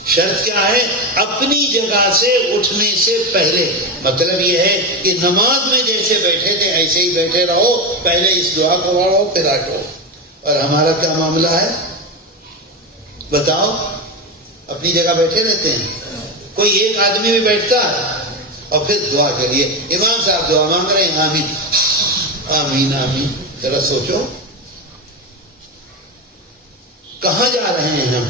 شرط کیا ہے؟ اپنی جگہ سے اٹھنے سے پہلے. مطلب یہ ہے کہ نماز میں جیسے بیٹھے تھے ایسے ہی بیٹھے رہو، پہلے اس دعا کو پڑھو پھر ہٹو. اور ہمارا کیا معاملہ ہے بتاؤ؟ اپنی جگہ بیٹھے رہتے ہیں. کوئی ایک آدمی بھی بیٹھتا ہے اور پھر دعا کریے، امام صاحب دعا مانگ رہے ہیں، آمین آمین آمین. ذرا سوچو کہاں جا رہے ہیں ہم؟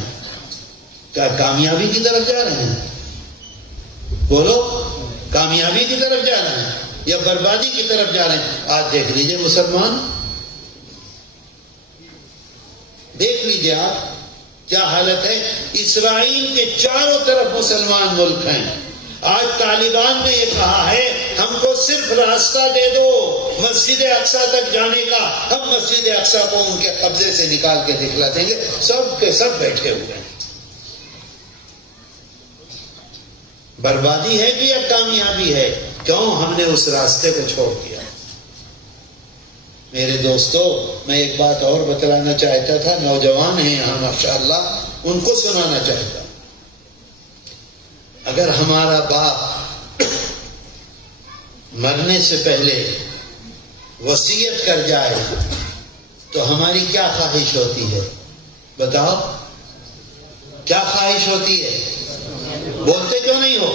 کیا کامیابی کی طرف جا رہے ہیں؟ بولو، کامیابی کی طرف جا رہے ہیں یا بربادی کی طرف جا رہے ہیں؟ آج دیکھ لیجئے مسلمان، دیکھ لیجئے آپ کیا حالت ہے. اسرائیل کے چاروں طرف مسلمان ملک ہیں. آج طالبان نے یہ کہا ہے ہم کو صرف راستہ دے دو مسجد اقصی تک جانے کا، ہم مسجد اقصی کو ان کے قبضے سے نکال کے دکھلا دیں گے. سب کے سب بیٹھے ہوئے ہیں. بربادی ہے کہ یا کامیابی ہے؟ کیوں ہم نے اس راستے کو چھوڑ دیا؟ میرے دوستو، میں ایک بات اور بتلانا چاہتا تھا. نوجوان ہیں یہاں ماشاءاللہ، ان کو سنانا چاہتا. اگر ہمارا باپ مرنے سے پہلے وصیت کر جائے تو ہماری کیا خواہش ہوتی ہے؟ بتاؤ کیا خواہش ہوتی ہے؟ بولتے کیوں نہیں ہو؟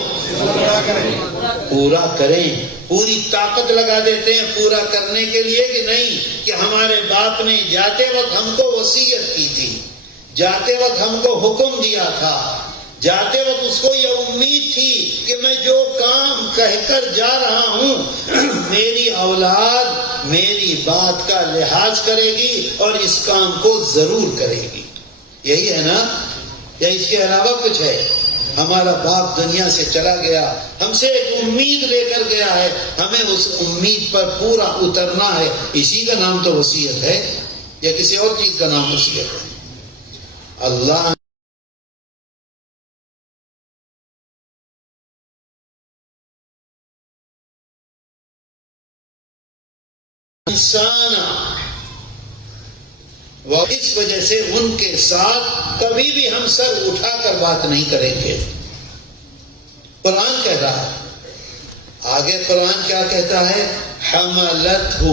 پورا کریں. پوری طاقت لگا دیتے ہیں پورا کرنے کے لیے کہ نہیں، کہ ہمارے باپ نے جاتے وقت ہم کو وصیت کی تھی، جاتے وقت ہم کو حکم دیا تھا، جاتے وقت اس کو یہ امید تھی کہ میں جو کام کہہ کر جا رہا ہوں میری اولاد میری بات کا لحاظ کرے گی اور اس کام کو ضرور کرے گی. یہی ہے نا؟ یا اس کے علاوہ کچھ ہے؟ ہمارا باپ دنیا سے چلا گیا، ہم سے ایک امید لے کر گیا ہے، ہمیں اس امید پر پورا اترنا ہے. اسی کا نام تو وصیت ہے یا کسی اور چیز کا نام وصیت ہے؟ اللہ انسان، اس وجہ سے ان کے ساتھ کبھی بھی ہم سر اٹھا کر بات نہیں کریں گے. قرآن کہہ رہا ہے، آگے قرآن کیا کہتا ہے؟ حملتہ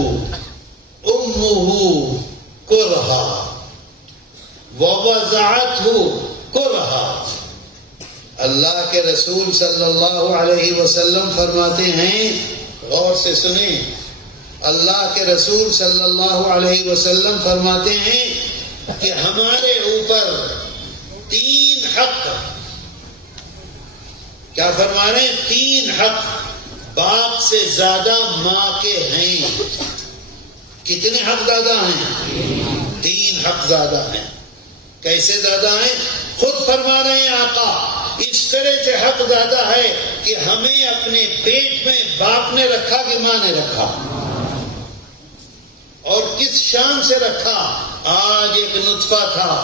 امہ کرہا ووضعتہ کرہا. اللہ کے رسول صلی اللہ علیہ وسلم فرماتے ہیں، غور سے سنیں، اللہ کے رسول صلی اللہ علیہ وسلم فرماتے ہیں کہ ہمارے اوپر 3 حق، کیا فرما رہے ہیں؟ 3 حق باپ سے زیادہ ماں کے ہیں. کتنے حق زیادہ ہیں؟ 3 حق زیادہ ہیں. کیسے زیادہ ہیں؟ خود فرما رہے ہیں آقا، اس طرح سے حق زیادہ ہے کہ ہمیں اپنے پیٹ میں باپ نے رکھا کہ ماں نے رکھا، اور کس شان سے رکھا. آج ایک نطفہ تھا،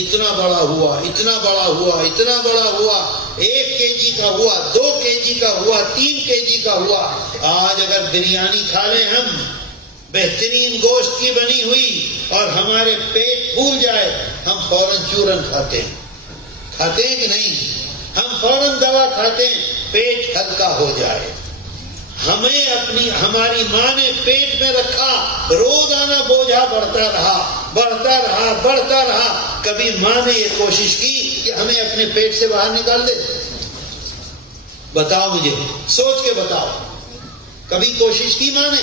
اتنا بڑا ہوا، اتنا بڑا ہوا، اتنا بڑا ہوا، 1 kg کا ہوا، 2 kg کا ہوا، 3 kg کا ہوا. آج اگر بریانی کھا لیں ہم بہترین گوشت کی بنی ہوئی اور ہمارے پیٹ پھول جائے، ہم فوراً چورن کھاتے ہیں کہ نہیں؟ ہم فوراً دوا کھاتے ہیں پیٹ ہلکا ہو جائے. ہماری ماں نے پیٹ میں رکھا، روزانہ بوجھا بڑھتا رہا. کبھی ماں نے یہ کوشش کی کہ ہمیں اپنے پیٹ سے باہر نکال دے؟ بتاؤ مجھے، سوچ کے بتاؤ، کبھی کوشش کی ماں نے؟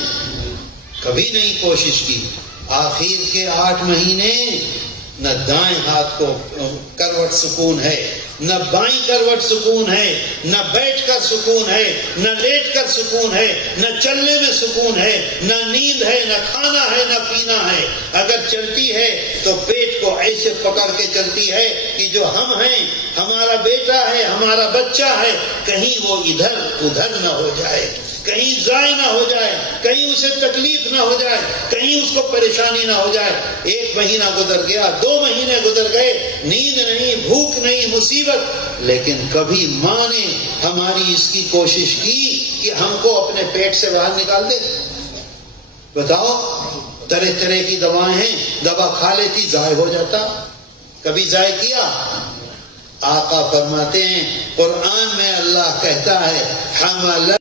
کبھی نہیں کوشش کی۔ آخر کے 8 مہینے نہ دائیں ہاتھ کو کروٹ سکون ہے، نہ بائیں کروٹ سکون ہے، نہ بیٹھ کر سکون ہے، نہ لیٹ کر سکون ہے، نہ چلنے میں سکون ہے، نہ نیند ہے، نہ کھانا ہے، نہ پینا ہے۔ اگر چلتی ہے تو پیٹ کو ایسے پکڑ کے چلتی ہے کہ جو ہم ہیں، ہمارا بیٹا ہے، ہمارا بچہ ہے، کہیں وہ ادھر ادھر نہ ہو جائے، کہیں ضائع نہ ہو جائے، کہیں اسے تکلیف نہ ہو جائے، کہیں اس کو پریشانی نہ ہو جائے۔ 1 مہینہ گزر گیا، 2 مہینے گزر گئے، نیند نہیں، بھوک نہیں، مصیبت، لیکن کبھی ماں نے ہماری اس کی کوشش کی کہ ہم کو اپنے پیٹ سے باہر نکال دے؟ بتاؤ، طرح طرح کی دوائیں ہیں، دوا کھا لیتی ضائع ہو جاتا، کبھی ضائع کیا؟ آقا فرماتے ہیں، قرآن میں اللہ کہتا ہے حمل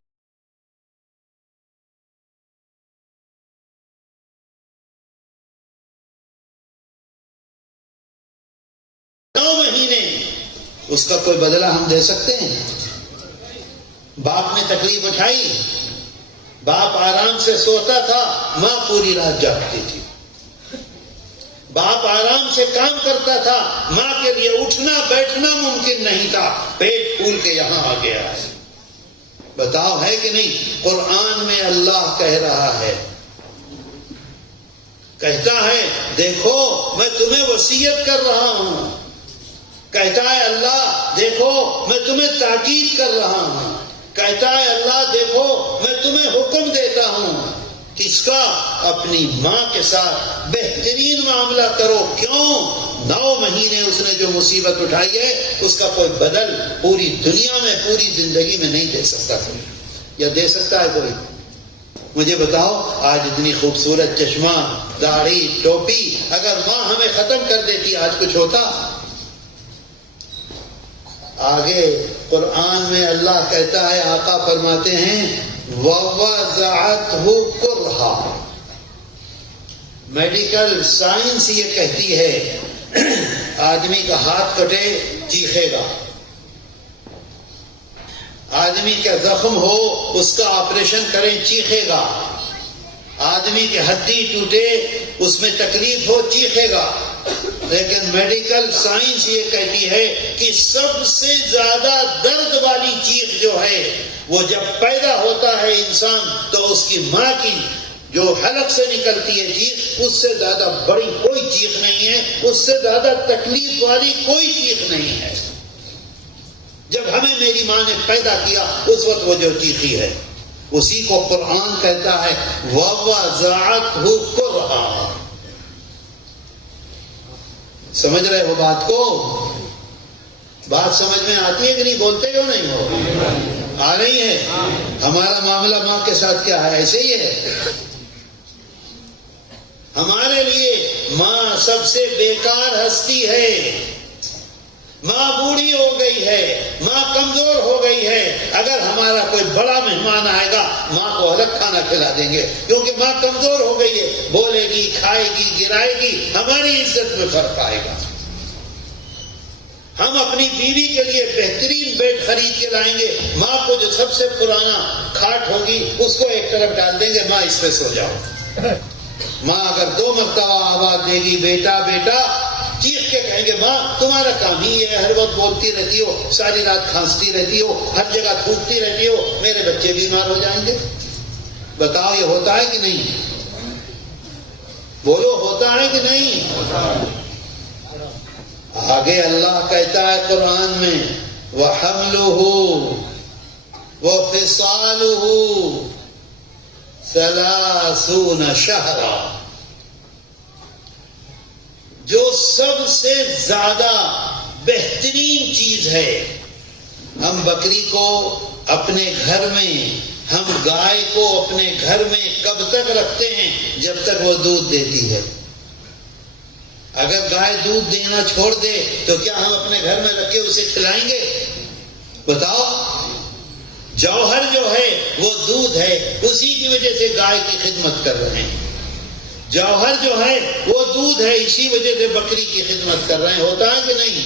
9 مہینے، اس کا کوئی بدلہ ہم دے سکتے ہیں؟ باپ نے تکلیف اٹھائی، باپ آرام سے سوتا تھا، ماں پوری رات جاگتی تھی، باپ آرام سے کام کرتا تھا، ماں کے لیے اٹھنا بیٹھنا ممکن نہیں تھا، پیٹ پھول کے یہاں آ گیا ہے۔ بتاؤ ہے کہ نہیں؟ قرآن میں اللہ کہہ رہا ہے، کہتا ہے دیکھو میں تمہیں وصیت کر رہا ہوں، کہتا ہے اللہ دیکھو میں تمہیں تاکید کر رہا ہوں، کہتا ہے اللہ دیکھو میں تمہیں حکم دیتا ہوں، کس کا؟ اپنی ماں کے ساتھ بہترین معاملہ کرو۔ کیوں؟ 9 مہینے اس نے جو مصیبت اٹھائی ہے اس کا کوئی بدل پوری دنیا میں، پوری زندگی میں نہیں دے سکتا کوئی، یا دے سکتا ہے کوئی؟ مجھے بتاؤ، آج اتنی خوبصورت چشمہ، داڑھی، ٹوپی اگر ماں ہمیں ختم کر دیتی آج کچھ ہوتا؟ آگے قرآن میں اللہ کہتا ہے، آقا فرماتے ہیں وَوَضَعَتْهُ كُرْهًا، میڈیکل سائنس یہ کہتی ہے آدمی کا ہاتھ کٹے چیخے گا، آدمی کا زخم ہو اس کا آپریشن کریں چیخے گا، آدمی کی ہڈی ٹوٹے اس میں تکلیف ہو چیخے گا، لیکن میڈیکل سائنس یہ کہتی ہے کہ سب سے زیادہ درد والی چیخ جو ہے وہ جب پیدا ہوتا ہے انسان تو اس کی ماں کی جو حلق سے نکلتی ہے چیخ، اس سے زیادہ بڑی کوئی چیخ نہیں ہے، اس سے زیادہ تکلیف والی کوئی چیخ نہیں ہے۔ جب ہمیں میری ماں نے پیدا کیا اس وقت وہ جو چیخی ہے اسی کو قرآن کہتا ہے وَوَضَعَتْهُ كُرْهًا۔ سمجھ رہے ہو بات کو؟ بات سمجھ میں آتی ہے کہ نہیں؟ بولتے ہو نہیں ہو؟ آ رہی ہے؟ ہمارا معاملہ ماں کے ساتھ کیا ہے؟ ایسے ہی ہے۔ ہمارے لیے ماں سب سے بیکار ہستی ہے۔ ماں بوڑھی ہو گئی ہے، ماں کمزور ہو گئی ہے، اگر ہمارا کوئی بڑا مہمان آئے گا ماں کو الگ کھانا کھلا دیں گے، کیونکہ ماں کمزور ہو گئی ہے، بولے گی، کھائے گی، گرائے گی، ہماری عزت میں فرق آئے گا۔ ہم اپنی بیوی کے لیے بہترین بیڈ خرید کے لائیں گے، ماں کو جو سب سے پرانا کھاٹ ہوگی اس کو ایک طرف ڈال دیں گے، ماں اس پہ سو جاؤ۔ ماں اگر 2 مرتبہ آواز دے گی بیٹا بیٹا، چیخ کے کہیں گے ماں تمہارا کام ہی ہے، ہر وقت بولتی رہتی ہو، ساری رات کھانستی رہتی ہو، ہر جگہ تھوکتی رہتی ہو، میرے بچے بیمار ہو جائیں گے۔ بتاؤ یہ ہوتا ہے کہ نہیں؟ بولو ہوتا ہے کہ نہیں؟ آگے اللہ کہتا ہے قرآن میں وَحَمْلُهُ وَفِصَالُهُ 30 شهرا، جو سب سے زیادہ بہترین چیز ہے۔ ہم بکری کو اپنے گھر میں، ہم گائے کو اپنے گھر میں کب تک رکھتے ہیں؟ جب تک وہ دودھ دیتی ہے۔ اگر گائے دودھ دینا چھوڑ دے تو کیا ہم اپنے گھر میں رکھ کے اسے کھلائیں گے؟ بتاؤ۔ جوہر جو ہے وہ دودھ ہے، اسی کی وجہ سے گائے کی خدمت کر رہے ہیں۔ جوہر جو ہے وہ دودھ ہے، اسی وجہ سے بکری کی خدمت کر رہے ہیں۔ ہوتا ہے کہ نہیں؟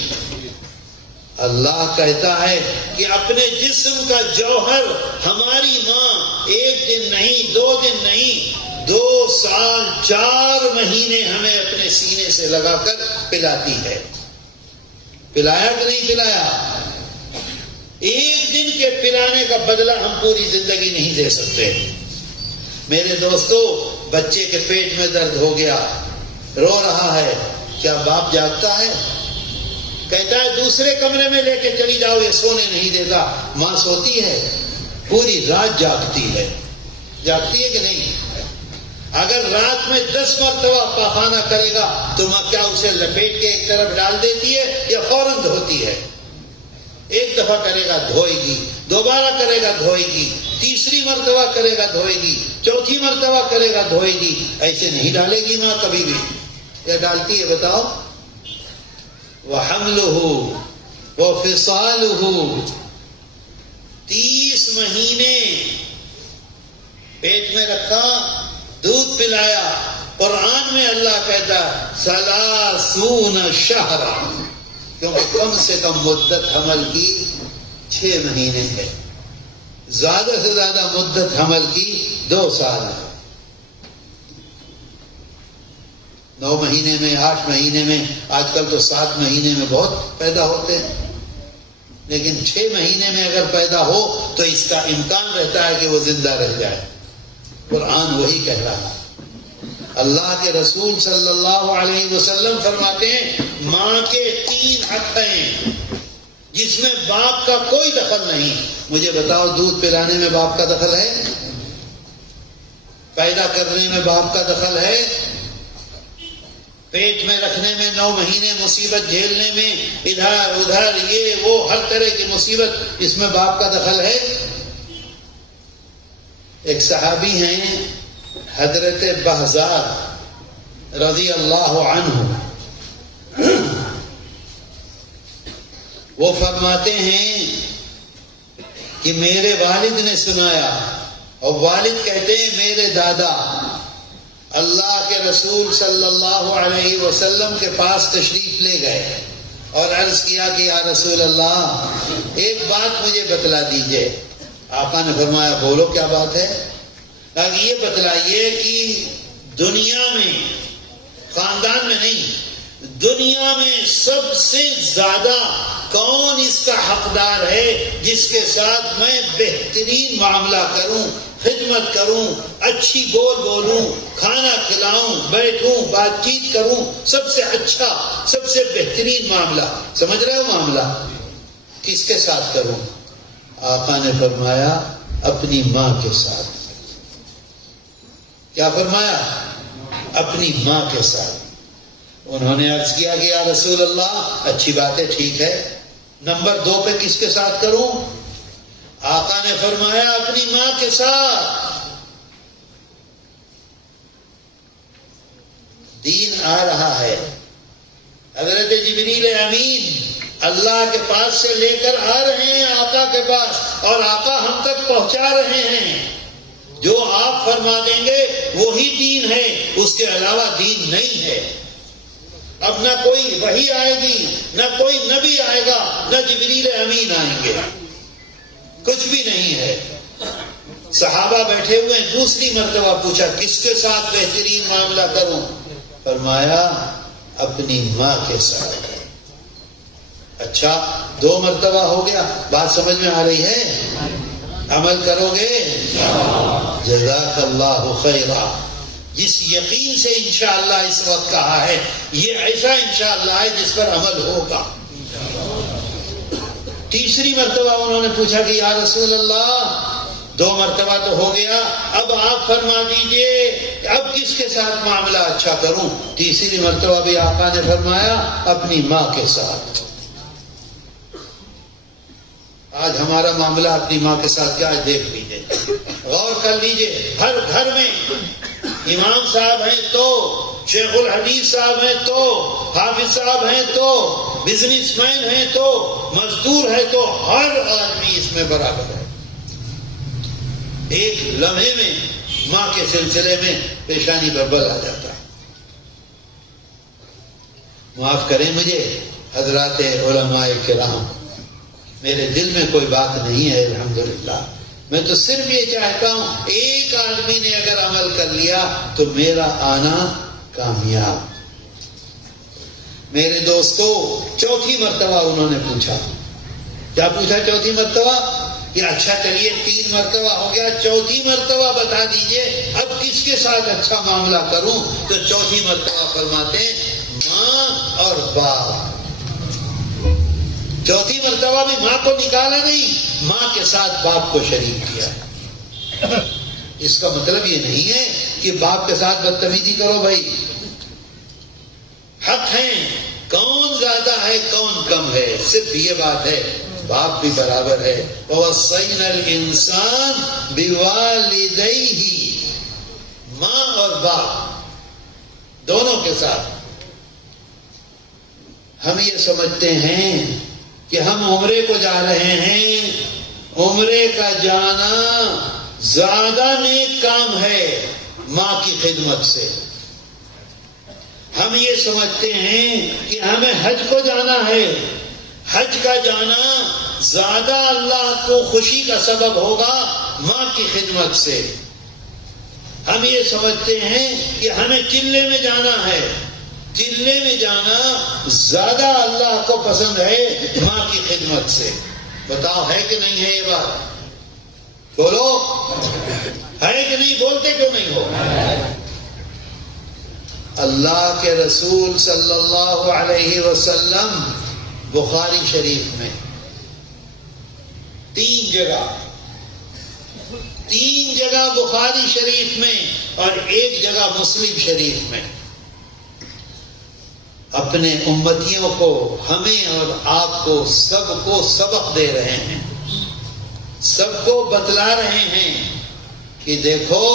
اللہ کہتا ہے کہ اپنے جسم کا جوہر ہماری ماں 1 دن نہیں 2 دن نہیں 2 سال 4 مہینے ہمیں اپنے سینے سے لگا کر پلاتی ہے. پلایا کہ نہیں پلایا؟ 1 دن کے پلانے کا بدلہ ہم پوری زندگی نہیں دے سکتے. میرے دوستو، بچے کے پیٹ میں درد ہو گیا، رو رہا ہے، کیا باپ جاگتا ہے؟ کہتا ہے دوسرے کمرے میں لے کے چلی جاؤ، یہ سونے نہیں دیتا. ماں سوتی ہے، پوری رات جاگتی ہے. جاگتی ہے کہ نہیں؟ اگر رات میں 10 مرتبہ پاخانہ کرے گا تو ماں کیا اسے لپیٹ کے ایک طرف ڈال دیتی ہے یا فوراً دھوتی ہے؟ 1 دفعہ کرے گا دھوئے گی، دوبارہ کرے گا دھوئے گی، تیسری مرتبہ کرے گا دھوئے گی، چوتھی مرتبہ کرے گا دھوئے گی. ایسے نہیں ڈالے گی ماں کبھی بھی. یا ڈالتی ہے بتاؤ؟ وَحَمْلُهُ وَفِصَالُهُ 30 مہینے پیٹ میں رکھا، دودھ پلایا. قرآن میں اللہ کہتا ہے 30 شہرا، کیونکہ کم سے کم مدت حمل کی 6 مہینے ہے، زیادہ سے زیادہ مدت حمل کی 2 سال ہے. 9 مہینے میں، 8 مہینے میں، آج کل تو 7 مہینے میں بہت پیدا ہوتے ہیں، لیکن 6 مہینے میں اگر پیدا ہو تو اس کا امکان رہتا ہے کہ وہ زندہ رہ جائے. قرآن وہی کہہ رہا ہے. اللہ کے رسول صلی اللہ علیہ وسلم فرماتے ہیں ماں کے 3 حق ہیں جس میں باپ کا کوئی دخل نہیں. مجھے بتاؤ، دودھ پلانے میں باپ کا دخل ہے؟ پیدا کرنے میں باپ کا دخل ہے؟ پیٹ میں رکھنے میں، 9 مہینے مصیبت جھیلنے میں، ادھر ادھر یہ وہ ہر طرح کی مصیبت، اس میں باپ کا دخل ہے؟ ایک صحابی ہیں حضرت بہزاد رضی اللہ عنہ، وہ فرماتے ہیں کہ میرے والد نے سنایا، اور والد کہتے ہیں میرے دادا اللہ کے رسول صلی اللہ علیہ وسلم کے پاس تشریف لے گئے اور عرض کیا کہ یا رسول اللہ ایک بات مجھے بتلا دیجئے. آقا نے فرمایا بولو کیا بات ہے؟ یہ بتلائیے کہ دنیا میں، خاندان میں نہیں، دنیا میں سب سے زیادہ کون اس کا حقدار ہے جس کے ساتھ میں بہترین معاملہ کروں، خدمت کروں، اچھی بول بولوں، کھانا کھلاؤں، بیٹھوں، بات چیت کروں، سب سے اچھا، سب سے بہترین معاملہ، سمجھ رہے ہو معاملہ کس کے ساتھ کروں؟ آقا نے فرمایا اپنی ماں کے ساتھ. کیا فرمایا؟ اپنی ماں کے ساتھ. انہوں نے عرض کیا کہ یا رسول اللہ اچھی بات ہے، ٹھیک ہے، نمبر 2 پہ کس کے ساتھ کروں؟ آقا نے فرمایا اپنی ماں کے ساتھ. دین آ رہا ہے، حضرت جبریل امین اللہ کے پاس سے لے کر آ رہے ہیں آقا کے پاس، اور آقا ہم تک پہنچا رہے ہیں. جو آپ فرما دیں گے وہی دین ہے، اس کے علاوہ دین نہیں ہے. اب نہ کوئی وحی آئے گی، نہ کوئی نبی آئے گا، نہ جبریل امین آئیں گے، کچھ بھی نہیں ہے. صحابہ بیٹھے ہوئے دوسری مرتبہ پوچھا کس کے ساتھ بہترین معاملہ کروں؟ فرمایا اپنی ماں کے ساتھ. اچھا 2 مرتبہ ہو گیا، بات سمجھ میں آ رہی ہے؟ عمل کرو گے؟ جزاک اللہ خیرا. جس یقین سے انشاءاللہ اس وقت کہا ہے، یہ ایسا انشاءاللہ ہے جس پر عمل ہوگا. تیسری مرتبہ انہوں نے پوچھا کہ یا رسول اللہ 2 مرتبہ تو ہو گیا، اب آپ فرما دیجئے اب کس کے ساتھ معاملہ اچھا کروں؟ تیسری مرتبہ بھی آقا نے فرمایا اپنی ماں کے ساتھ. آج ہمارا معاملہ اپنی ماں کے ساتھ کیا ہے دیکھ لیجئے، غور کر لیجئے. ہر گھر میں امام صاحب ہیں تو، شیخ الحدیث صاحب ہیں تو، حافظ صاحب ہیں تو، بزنس مین ہیں تو، مزدور ہے تو، ہر آدمی اس میں برابر ہے. ایک لمحے میں ماں کے سلسلے میں پیشانی پر بل آ جاتا ہے. معاف کریں مجھے حضرات علماء کرام، میرے دل میں کوئی بات نہیں ہے الحمدللہ. میں تو صرف یہ چاہتا ہوں ایک آدمی نے اگر عمل کر لیا تو میرا آنا کامیاب. میرے دوستو چوتھی مرتبہ انہوں نے پوچھا. کیا پوچھا چوتھی مرتبہ؟ کہ اچھا چلیے 3 مرتبہ ہو گیا, چوتھی مرتبہ بتا دیجئے اب کس کے ساتھ اچھا معاملہ کروں. تو چوتھی مرتبہ فرماتے ہیں ماں اور باپ. چوتھی مرتبہ بھی ماں کو نکالا نہیں, ماں کے ساتھ باپ کو شریک کیا. اس کا مطلب یہ نہیں ہے کہ باپ کے ساتھ بدتمیزی کرو بھائی. حق ہیں, کون زیادہ ہے کون کم ہے, صرف یہ بات ہے باپ بھی برابر ہے. وَوَصَّيْنَا الْإِنسَانَ بِوَالِدَيْهِ, ماں اور باپ دونوں کے ساتھ. ہم یہ سمجھتے ہیں کہ ہم عمرے کو جا رہے ہیں, عمرے کا جانا زیادہ نیک کام ہے ماں کی خدمت سے. ہم یہ سمجھتے ہیں کہ ہمیں حج کو جانا ہے, حج کا جانا زیادہ اللہ کو خوشی کا سبب ہوگا ماں کی خدمت سے. ہم یہ سمجھتے ہیں کہ ہمیں چلے میں جانا ہے, چلے میں جانا زیادہ اللہ کو پسند ہے ماں کی خدمت سے. بتاؤ ہے کہ نہیں ہے یہ بات؟ بولو ہے کہ نہیں؟ بولتے کیوں نہیں ہو؟ اللہ کے رسول صلی اللہ علیہ وسلم بخاری شریف میں 3 جگہ بخاری شریف میں اور 1 جگہ مسلم شریف میں اپنے امتیوں کو, ہمیں اور آپ کو, سب کو سبق دے رہے ہیں, سب کو بتلا رہے ہیں کہ دیکھو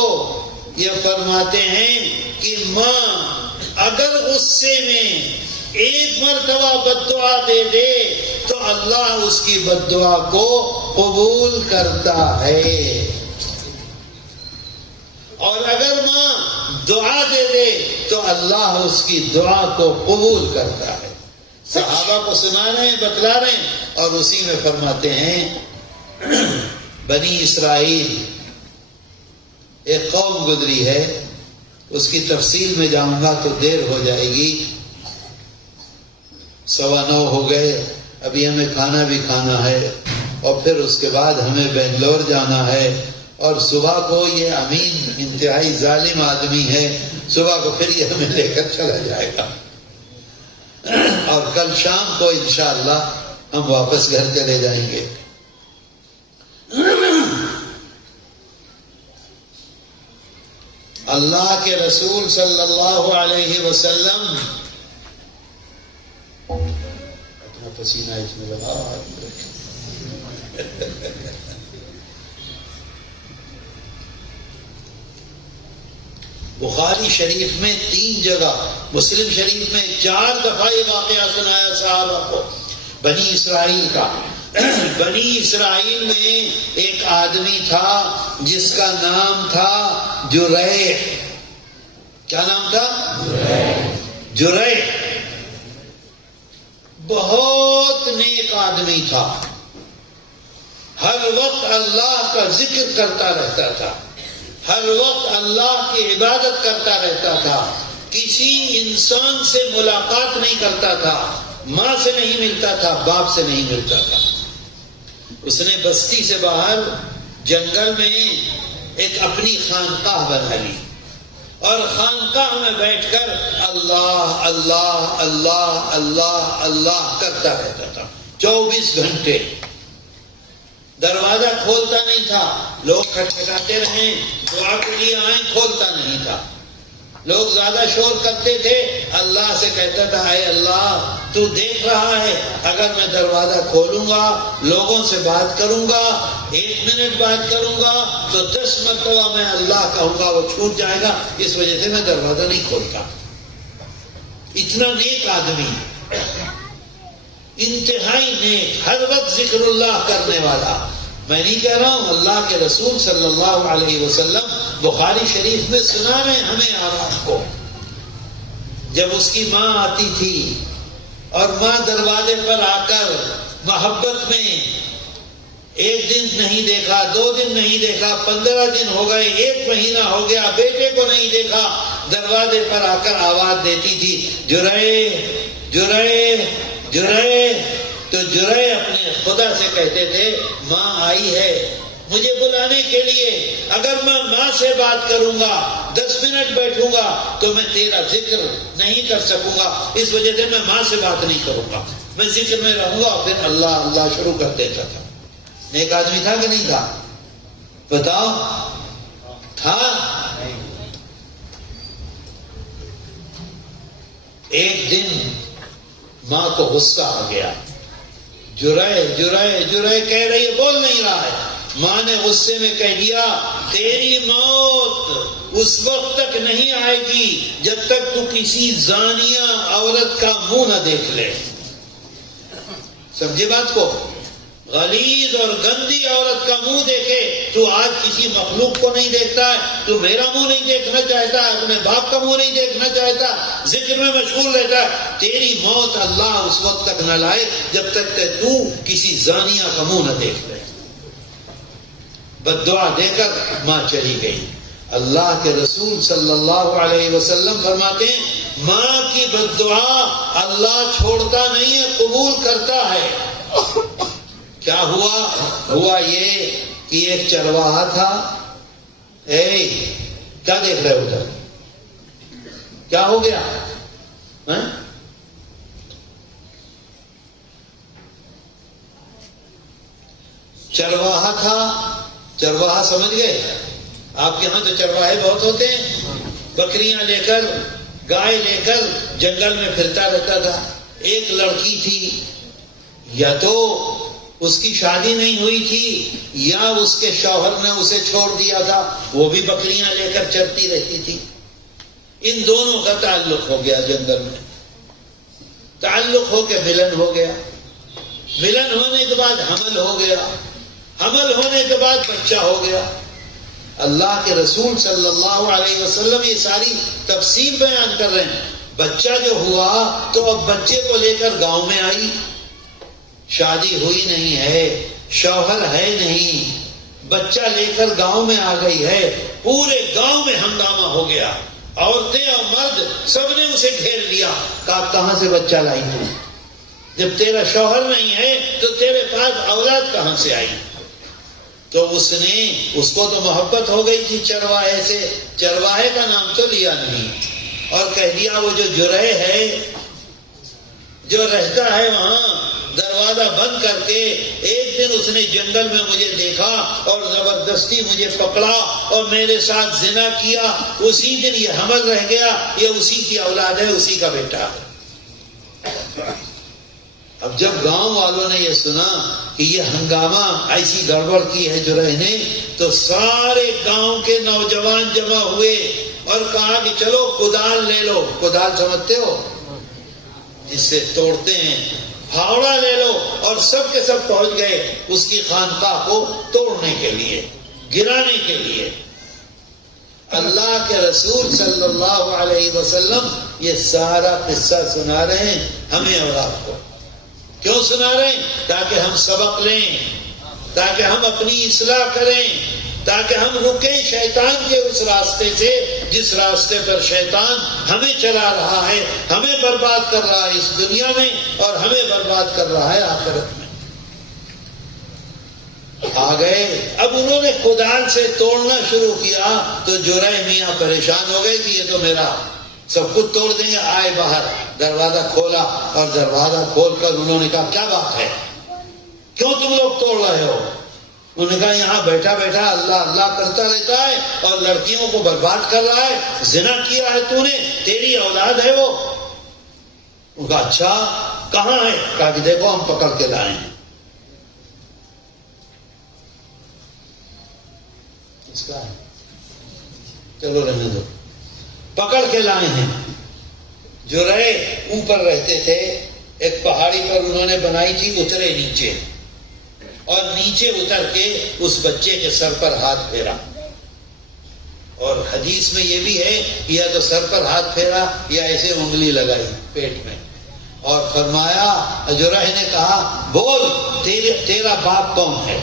یہ فرماتے ہیں کہ ماں اگر غصے میں 1 مرتبہ بد دعا دے دے تو اللہ اس کی بد دعا کو قبول کرتا ہے, اور اگر ماں دعا دے دے تو اللہ اس کی دعا کو قبول کرتا ہے. صحابہ کو سنا رہے ہیں, بتلا رہے ہیں, اور اسی میں فرماتے ہیں بنی اسرائیل ایک قوم گزری ہے, اس کی تفصیل میں جاؤں گا تو دیر ہو جائے گی. 9:15 ہو گئے, ابھی ہمیں کھانا بھی کھانا ہے اور پھر اس کے بعد ہمیں بنگلور جانا ہے, اور صبح کو یہ امین انتہائی ظالم آدمی ہے, صبح کو پھر یہ ہمیں لے کر چلا جائے گا, اور کل شام کو انشاءاللہ ہم واپس گھر چلے جائیں گے. اللہ کے رسول صلی اللہ علیہ وسلم اپنا پسینہ اس میں لگا. بخاری شریف میں 3 جگہ, مسلم شریف میں 4 دفعہ یہ واقعہ سنایا صحابہ کو بنی اسرائیل کا. بنی اسرائیل میں ایک آدمی تھا جس کا نام تھا جریح. کیا نام تھا؟ جریح. بہت نیک آدمی تھا, ہر وقت اللہ کا ذکر کرتا رہتا تھا, ہر وقت اللہ کی عبادت کرتا رہتا تھا, کسی انسان سے ملاقات نہیں کرتا تھا, ماں سے نہیں ملتا تھا, باپ سے نہیں ملتا تھا. اس نے بستی سے باہر جنگل میں ایک اپنی خانقاہ بنا لی, اور خانقاہ میں بیٹھ کر اللہ اللہ اللہ اللہ اللہ کرتا رہتا تھا 24 گھنٹے. دروازہ کھولتا نہیں تھا, لوگ کھٹکھٹاتے رہیں دعا کے لیے آئیں, کھولتا نہیں تھا. لوگ زیادہ شور کرتے تھے, اللہ سے کہتا تھا اے اللہ تو دیکھ رہا ہے, اگر میں دروازہ کھولوں گا لوگوں سے بات کروں گا, 1 منٹ بات کروں گا تو 10 مرتبہ میں اللہ کہوں گا, وہ چھوٹ جائے گا, اس وجہ سے میں دروازہ نہیں کھولتا. اتنا نیک آدمی, انتہائی نیک, ہر وقت ذکر اللہ کرنے والا. میں نہیں کہہ رہا ہوں, اللہ کے رسول صلی اللہ علیہ وسلم بخاری شریف میں سنا رہے ہمیں آپ کو. جب اس کی ماں آتی تھی اور ماں دروازے پر آ کر محبت میں ایک دن نہیں دیکھا، 2 دن نہیں دیکھا، 15 دن ہو گئے، 1 مہینہ ہو گیا، بیٹے کو نہیں دیکھا، دروازے پر آ کر آواز دیتی تھی، جرے جرے جرے. تو جرے اپنے خدا سے کہتے تھے ماں آئی ہے مجھے بلانے کے لیے، اگر میں ماں سے بات کروں گا 10 منٹ بیٹھوں گا تو میں تیرا ذکر نہیں کر سکوں گا، اس وجہ سے میں ماں سے بات نہیں کروں گا، میں ذکر میں رہوں گا. اور پھر اللہ اللہ شروع کر دیتا تھا. نیک آدمی تھا کہ نہیں تھا؟ بتاؤ. تھا. ایک دن ماں کو غصہ آ گیا، جرے جرے جرے کہہ رہی ہے، بول نہیں رہا ہے. ماں نے غصے میں کہہ دیا تیری موت اس وقت تک نہیں آئے گی جب تک تو کسی زانیہ عورت کا منہ نہ دیکھ لے. سمجھے بات کو؟ غلیظ اور گندی عورت کا منہ دیکھے. تو آج کسی مخلوق کو نہیں دیکھتا ہے، تو میرا منہ نہیں دیکھنا چاہتا ہے، اپنے باپ کا منہ نہیں دیکھنا چاہتا، ذکر میں مشغول رہتا ہے. تیری موت اللہ اس وقت تک نہ لائے جب تک کہ تو کسی زانیہ کا منہ نہ دیکھ لے. بد دعا دے کر ماں چلی گئی. اللہ کے رسول صلی اللہ علیہ وسلم فرماتے ہیں ماں کی بد دعا اللہ چھوڑتا نہیں ہے، قبول کرتا ہے. کیا ہوا؟ ہوا یہ کہ ایک چرواہا تھا. کیا دیکھ رہے ادھر؟ کیا ہو گیا؟ چرواہا تھا. چرواہا سمجھ گئے؟ آپ کے ہاں تو چرواہے بہت ہوتے ہیں، بکریاں لے کر گائے لے کر جنگل میں پھرتا رہتا تھا. ایک لڑکی تھی، یا تو اس کی شادی نہیں ہوئی تھی یا اس کے شوہر نے اسے چھوڑ دیا تھا، وہ بھی بکریاں لے کر چرتی رہتی تھی. ان دونوں کا تعلق ہو گیا جنگل میں. تعلق ہو کے ملن ہو گیا. ملن ہونے کے بعد حمل ہو گیا. حمل ہونے کے بعد بچہ ہو گیا. اللہ کے رسول صلی اللہ علیہ وسلم یہ ساری تفصیل بیان کر رہے ہیں. بچہ جو ہوا تو اب بچے کو لے کر گاؤں میں آئی. شادی ہوئی نہیں ہے، شوہر ہے نہیں، بچہ لے کر گاؤں میں آ گئی ہے. پورے گاؤں میں ہنگامہ ہو گیا. عورتیں اور مرد سب نے اسے گھیر لیا. کہا کہاں سے بچہ لائی تو؟ جب تیرا شوہر نہیں ہے تو تیرے پاس اولاد کہاں سے آئی؟ تو اس کو تو محبت ہو گئی تھی چرواہے سے. چرواہے کا نام تو لیا نہیں اور کہہ دیا وہ جو جرے ہے، جو رہتا ہے وہاں دروازہ بند کر کے. ایک دن اس نے جنگل میں مجھے دیکھا اور زبردستی مجھے پکڑا اور میرے ساتھ زنا کیا. اسی دن یہ حمل رہ گیا، یہ اسی کی اولاد ہے، اسی کا بیٹا. اب جب گاؤں والوں نے یہ سنا کہ یہ ہنگامہ ایسی گڑبڑ کی ہے جرے نے، تو سارے گاؤں کے نوجوان جمع ہوئے اور کہا کہ چلو کدال لے لو. کدال سمجھتے ہو؟ جس سے توڑتے ہیں. پھاوڑا لے لو. اور سب کے سب پہنچ گئے اس کی خانقاہ کو توڑنے کے لیے، گرانے کے لیے. اللہ کے رسول صلی اللہ علیہ وسلم یہ سارا قصہ سنا رہے ہیں ہمیں اور آپ کو. کیوں سنا رہے ہیں؟ تاکہ ہم سبق لیں، تاکہ ہم اپنی اصلاح کریں، تاکہ ہم رکیں شیطان کے اس راستے سے جس راستے پر شیطان ہمیں چلا رہا ہے، ہمیں برباد کر رہا ہے اس دنیا میں اور ہمیں برباد کر رہا ہے آخرت میں. آ گئے. اب انہوں نے کدال سے توڑنا شروع کیا تو جرے میاں پریشان ہو گئے کہ یہ تو میرا سب کچھ توڑ دیں گے. آئے باہر، دروازہ کھولا اور دروازہ کھول کر انہوں نے کہا کیا بات ہے، کیوں تم لوگ توڑ رہے ہو؟ انہوں نے کہا یہاں بیٹھا بیٹھا اللہ اللہ کرتا رہتا ہے اور لڑکیوں کو برباد کر رہا ہے، زنا کیا ہے تو نے، تیری اولاد ہے وہ. ان کا اچھا کہاں ہے؟ کہا کہ دیکھو ہم پکڑ کے لائے ہیں. اس کا ہے، چلو رہنے دو. پکڑ کے لائے ہیں. جو رہے اوپر رہتے تھے، ایک پہاڑی پر انہوں نے بنائی تھی، اترے نیچے اور نیچے اتر کے اس بچے کے سر پر ہاتھ پھیرا. اور حدیث میں یہ بھی ہے یا تو سر پر ہاتھ پھیرا یا ایسے انگلی لگائی پیٹ میں اور فرمایا، جرح نے کہا بول تیرا باپ کون ہے؟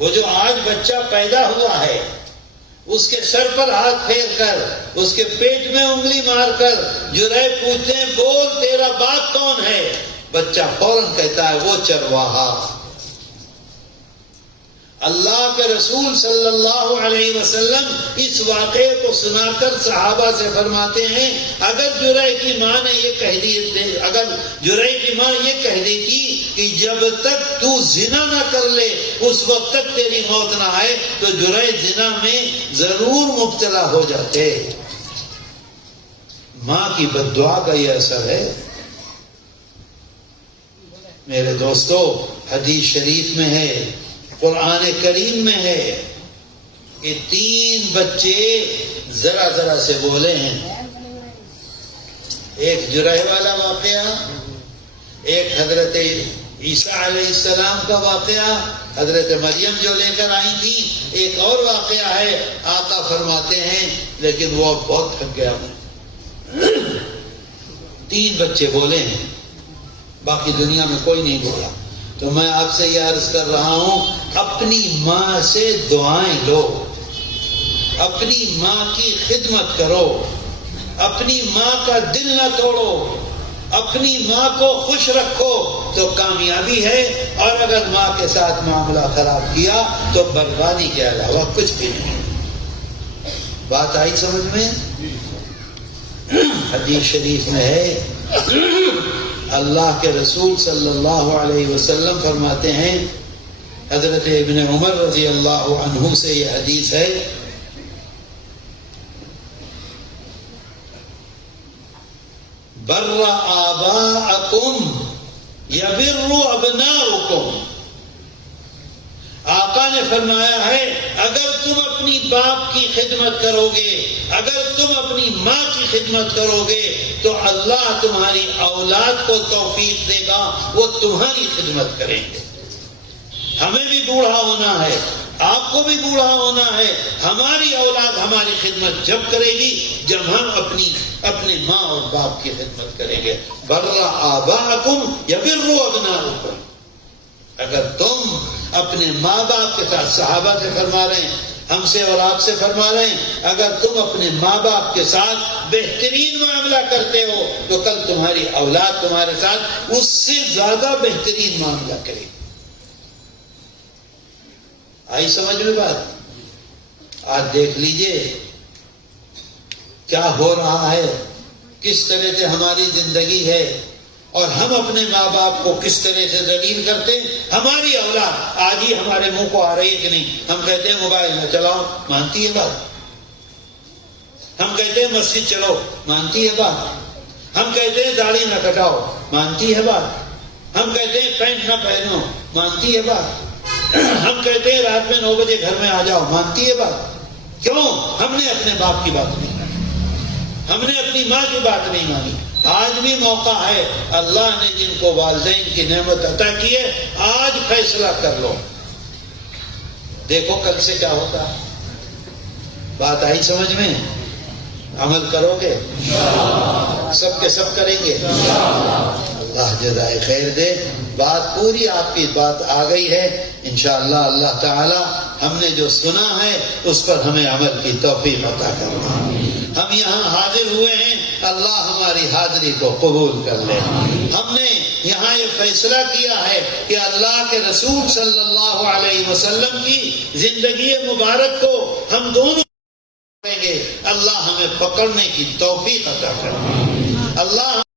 وہ جو آج بچہ پیدا ہوا ہے اس کے سر پر ہاتھ پھیر کر اس کے پیٹ میں انگلی مار کر جرائد پوچھتے ہیں بول تیرا باپ کون ہے، بچہ فوراً کہتا ہے وہ چرواہا۔ اللہ کے رسول صلی اللہ علیہ وسلم اس واقعے کو سنا کر صحابہ سے فرماتے ہیں اگر جرئی کی ماں نے یہ کہہ دی، اگر جرئی کی ماں یہ کہہ دیتی کہ جب تک تو زنا نہ کر لے اس وقت تک تیری موت نہ آئے تو جرئی زنا میں ضرور مبتلا ہو جاتے۔ ماں کی بد دعا کا یہ اثر ہے۔ میرے دوستو، حدیث شریف میں ہے، قرآن کریم میں ہے کہ 3 بچے ذرا ذرا سے بولے ہیں۔ ایک جرح والا واقعہ، ایک حضرت عیسیٰ علیہ السلام کا واقعہ، حضرت مریم جو لے کر آئی تھی، ایک اور واقعہ ہے آقا فرماتے ہیں لیکن وہ اب بہت تھک گیا میں۔ 3 بچے بولے ہیں، باقی دنیا میں کوئی نہیں بولا۔ تو میں آپ سے یہ عرض کر رہا ہوں اپنی ماں سے دعائیں لو، اپنی ماں کی خدمت کرو، اپنی ماں کا دل نہ توڑو، اپنی ماں کو خوش رکھو تو کامیابی ہے، اور اگر ماں کے ساتھ معاملہ خراب کیا تو بربادی کے علاوہ کچھ بھی نہیں۔ بات آئی سمجھ میں؟ حدیث شریف میں ہے اللہ کے رسول صلی اللہ علیہ وسلم فرماتے ہیں، حضرت ابن عمر رضی اللہ عنہ سے یہ حدیث ہے، بر آباءکم یبر ابناؤکم۔ آقا نے فرمایا ہے اگر تم اپنی باپ کی خدمت کرو گے، اگر تم اپنی ماں کی خدمت کرو گے تو اللہ تمہاری اولاد کو توفیق دے گا، وہ تمہاری خدمت کریں گے۔ ہمیں بھی بوڑھا ہونا ہے، آپ کو بھی بوڑھا ہونا ہے، ہماری اولاد ہماری خدمت جب کرے گی جب ہم اپنے ماں اور باپ کی خدمت کریں گے۔ بر آباءکم یبر ابناؤکم۔ اگر تم اپنے ماں باپ کے ساتھ، صحابہ سے فرما رہے ہیں، ہم سے اور آپ سے فرما رہے ہیں، اگر تم اپنے ماں باپ کے ساتھ بہترین معاملہ کرتے ہو تو کل تمہاری اولاد تمہارے ساتھ اس سے زیادہ بہترین معاملہ کرے گی۔ آئی سمجھ میں بات؟ آج دیکھ لیجئے کیا ہو رہا ہے، کس طرح سے ہماری زندگی ہے، اور ہم اپنے ماں باپ کو کس طرح سے ذلیل کرتے ہیں۔ ہماری اولاد آج ہی ہمارے منہ کو آ رہی ہے کہ نہیں، ہم کہتے ہیں موبائل نہ چلاؤ، مانتی ہے بات؟ ہم کہتے ہیں مسجد چلو، مانتی ہے بات؟ ہم کہتے ہیں داڑھی نہ کٹاؤ، مانتی ہے بات؟ ہم کہتے ہیں پینٹ نہ پہنو، مانتی ہے بات؟ ہم کہتے ہیں رات میں 9 بجے گھر میں آ جاؤ، مانتی ہے بات؟ کیوں؟ ہم نے اپنے باپ کی بات نہیں مانی، ہم نے اپنی ماں کی بات نہیں مانی۔ آج بھی موقع ہے، اللہ نے جن کو والدین کی نعمت عطا کی ہے آج فیصلہ کر لو، دیکھو کل سے کیا ہوتا ہے۔ بات آئی سمجھ میں؟ عمل کرو گے؟ سب کے سب کریں گے؟ اللہ جزائے خیر دے۔ بات پوری آپ کی بات آ گئی ہے، انشاءاللہ اللہ تعالی ہم نے جو سنا ہے اس پر ہمیں عمل کی توفیق عطا کرنا۔ ہم یہاں حاضر ہوئے ہیں، اللہ ہماری حاضری کو قبول کر لے۔ ہم نے یہاں یہ فیصلہ کیا ہے کہ اللہ کے رسول صلی اللہ علیہ وسلم کی زندگی مبارک کو ہم دونوں کریں گے، اللہ ہمیں پکڑنے کی توفیق عطا کرے۔ اللہ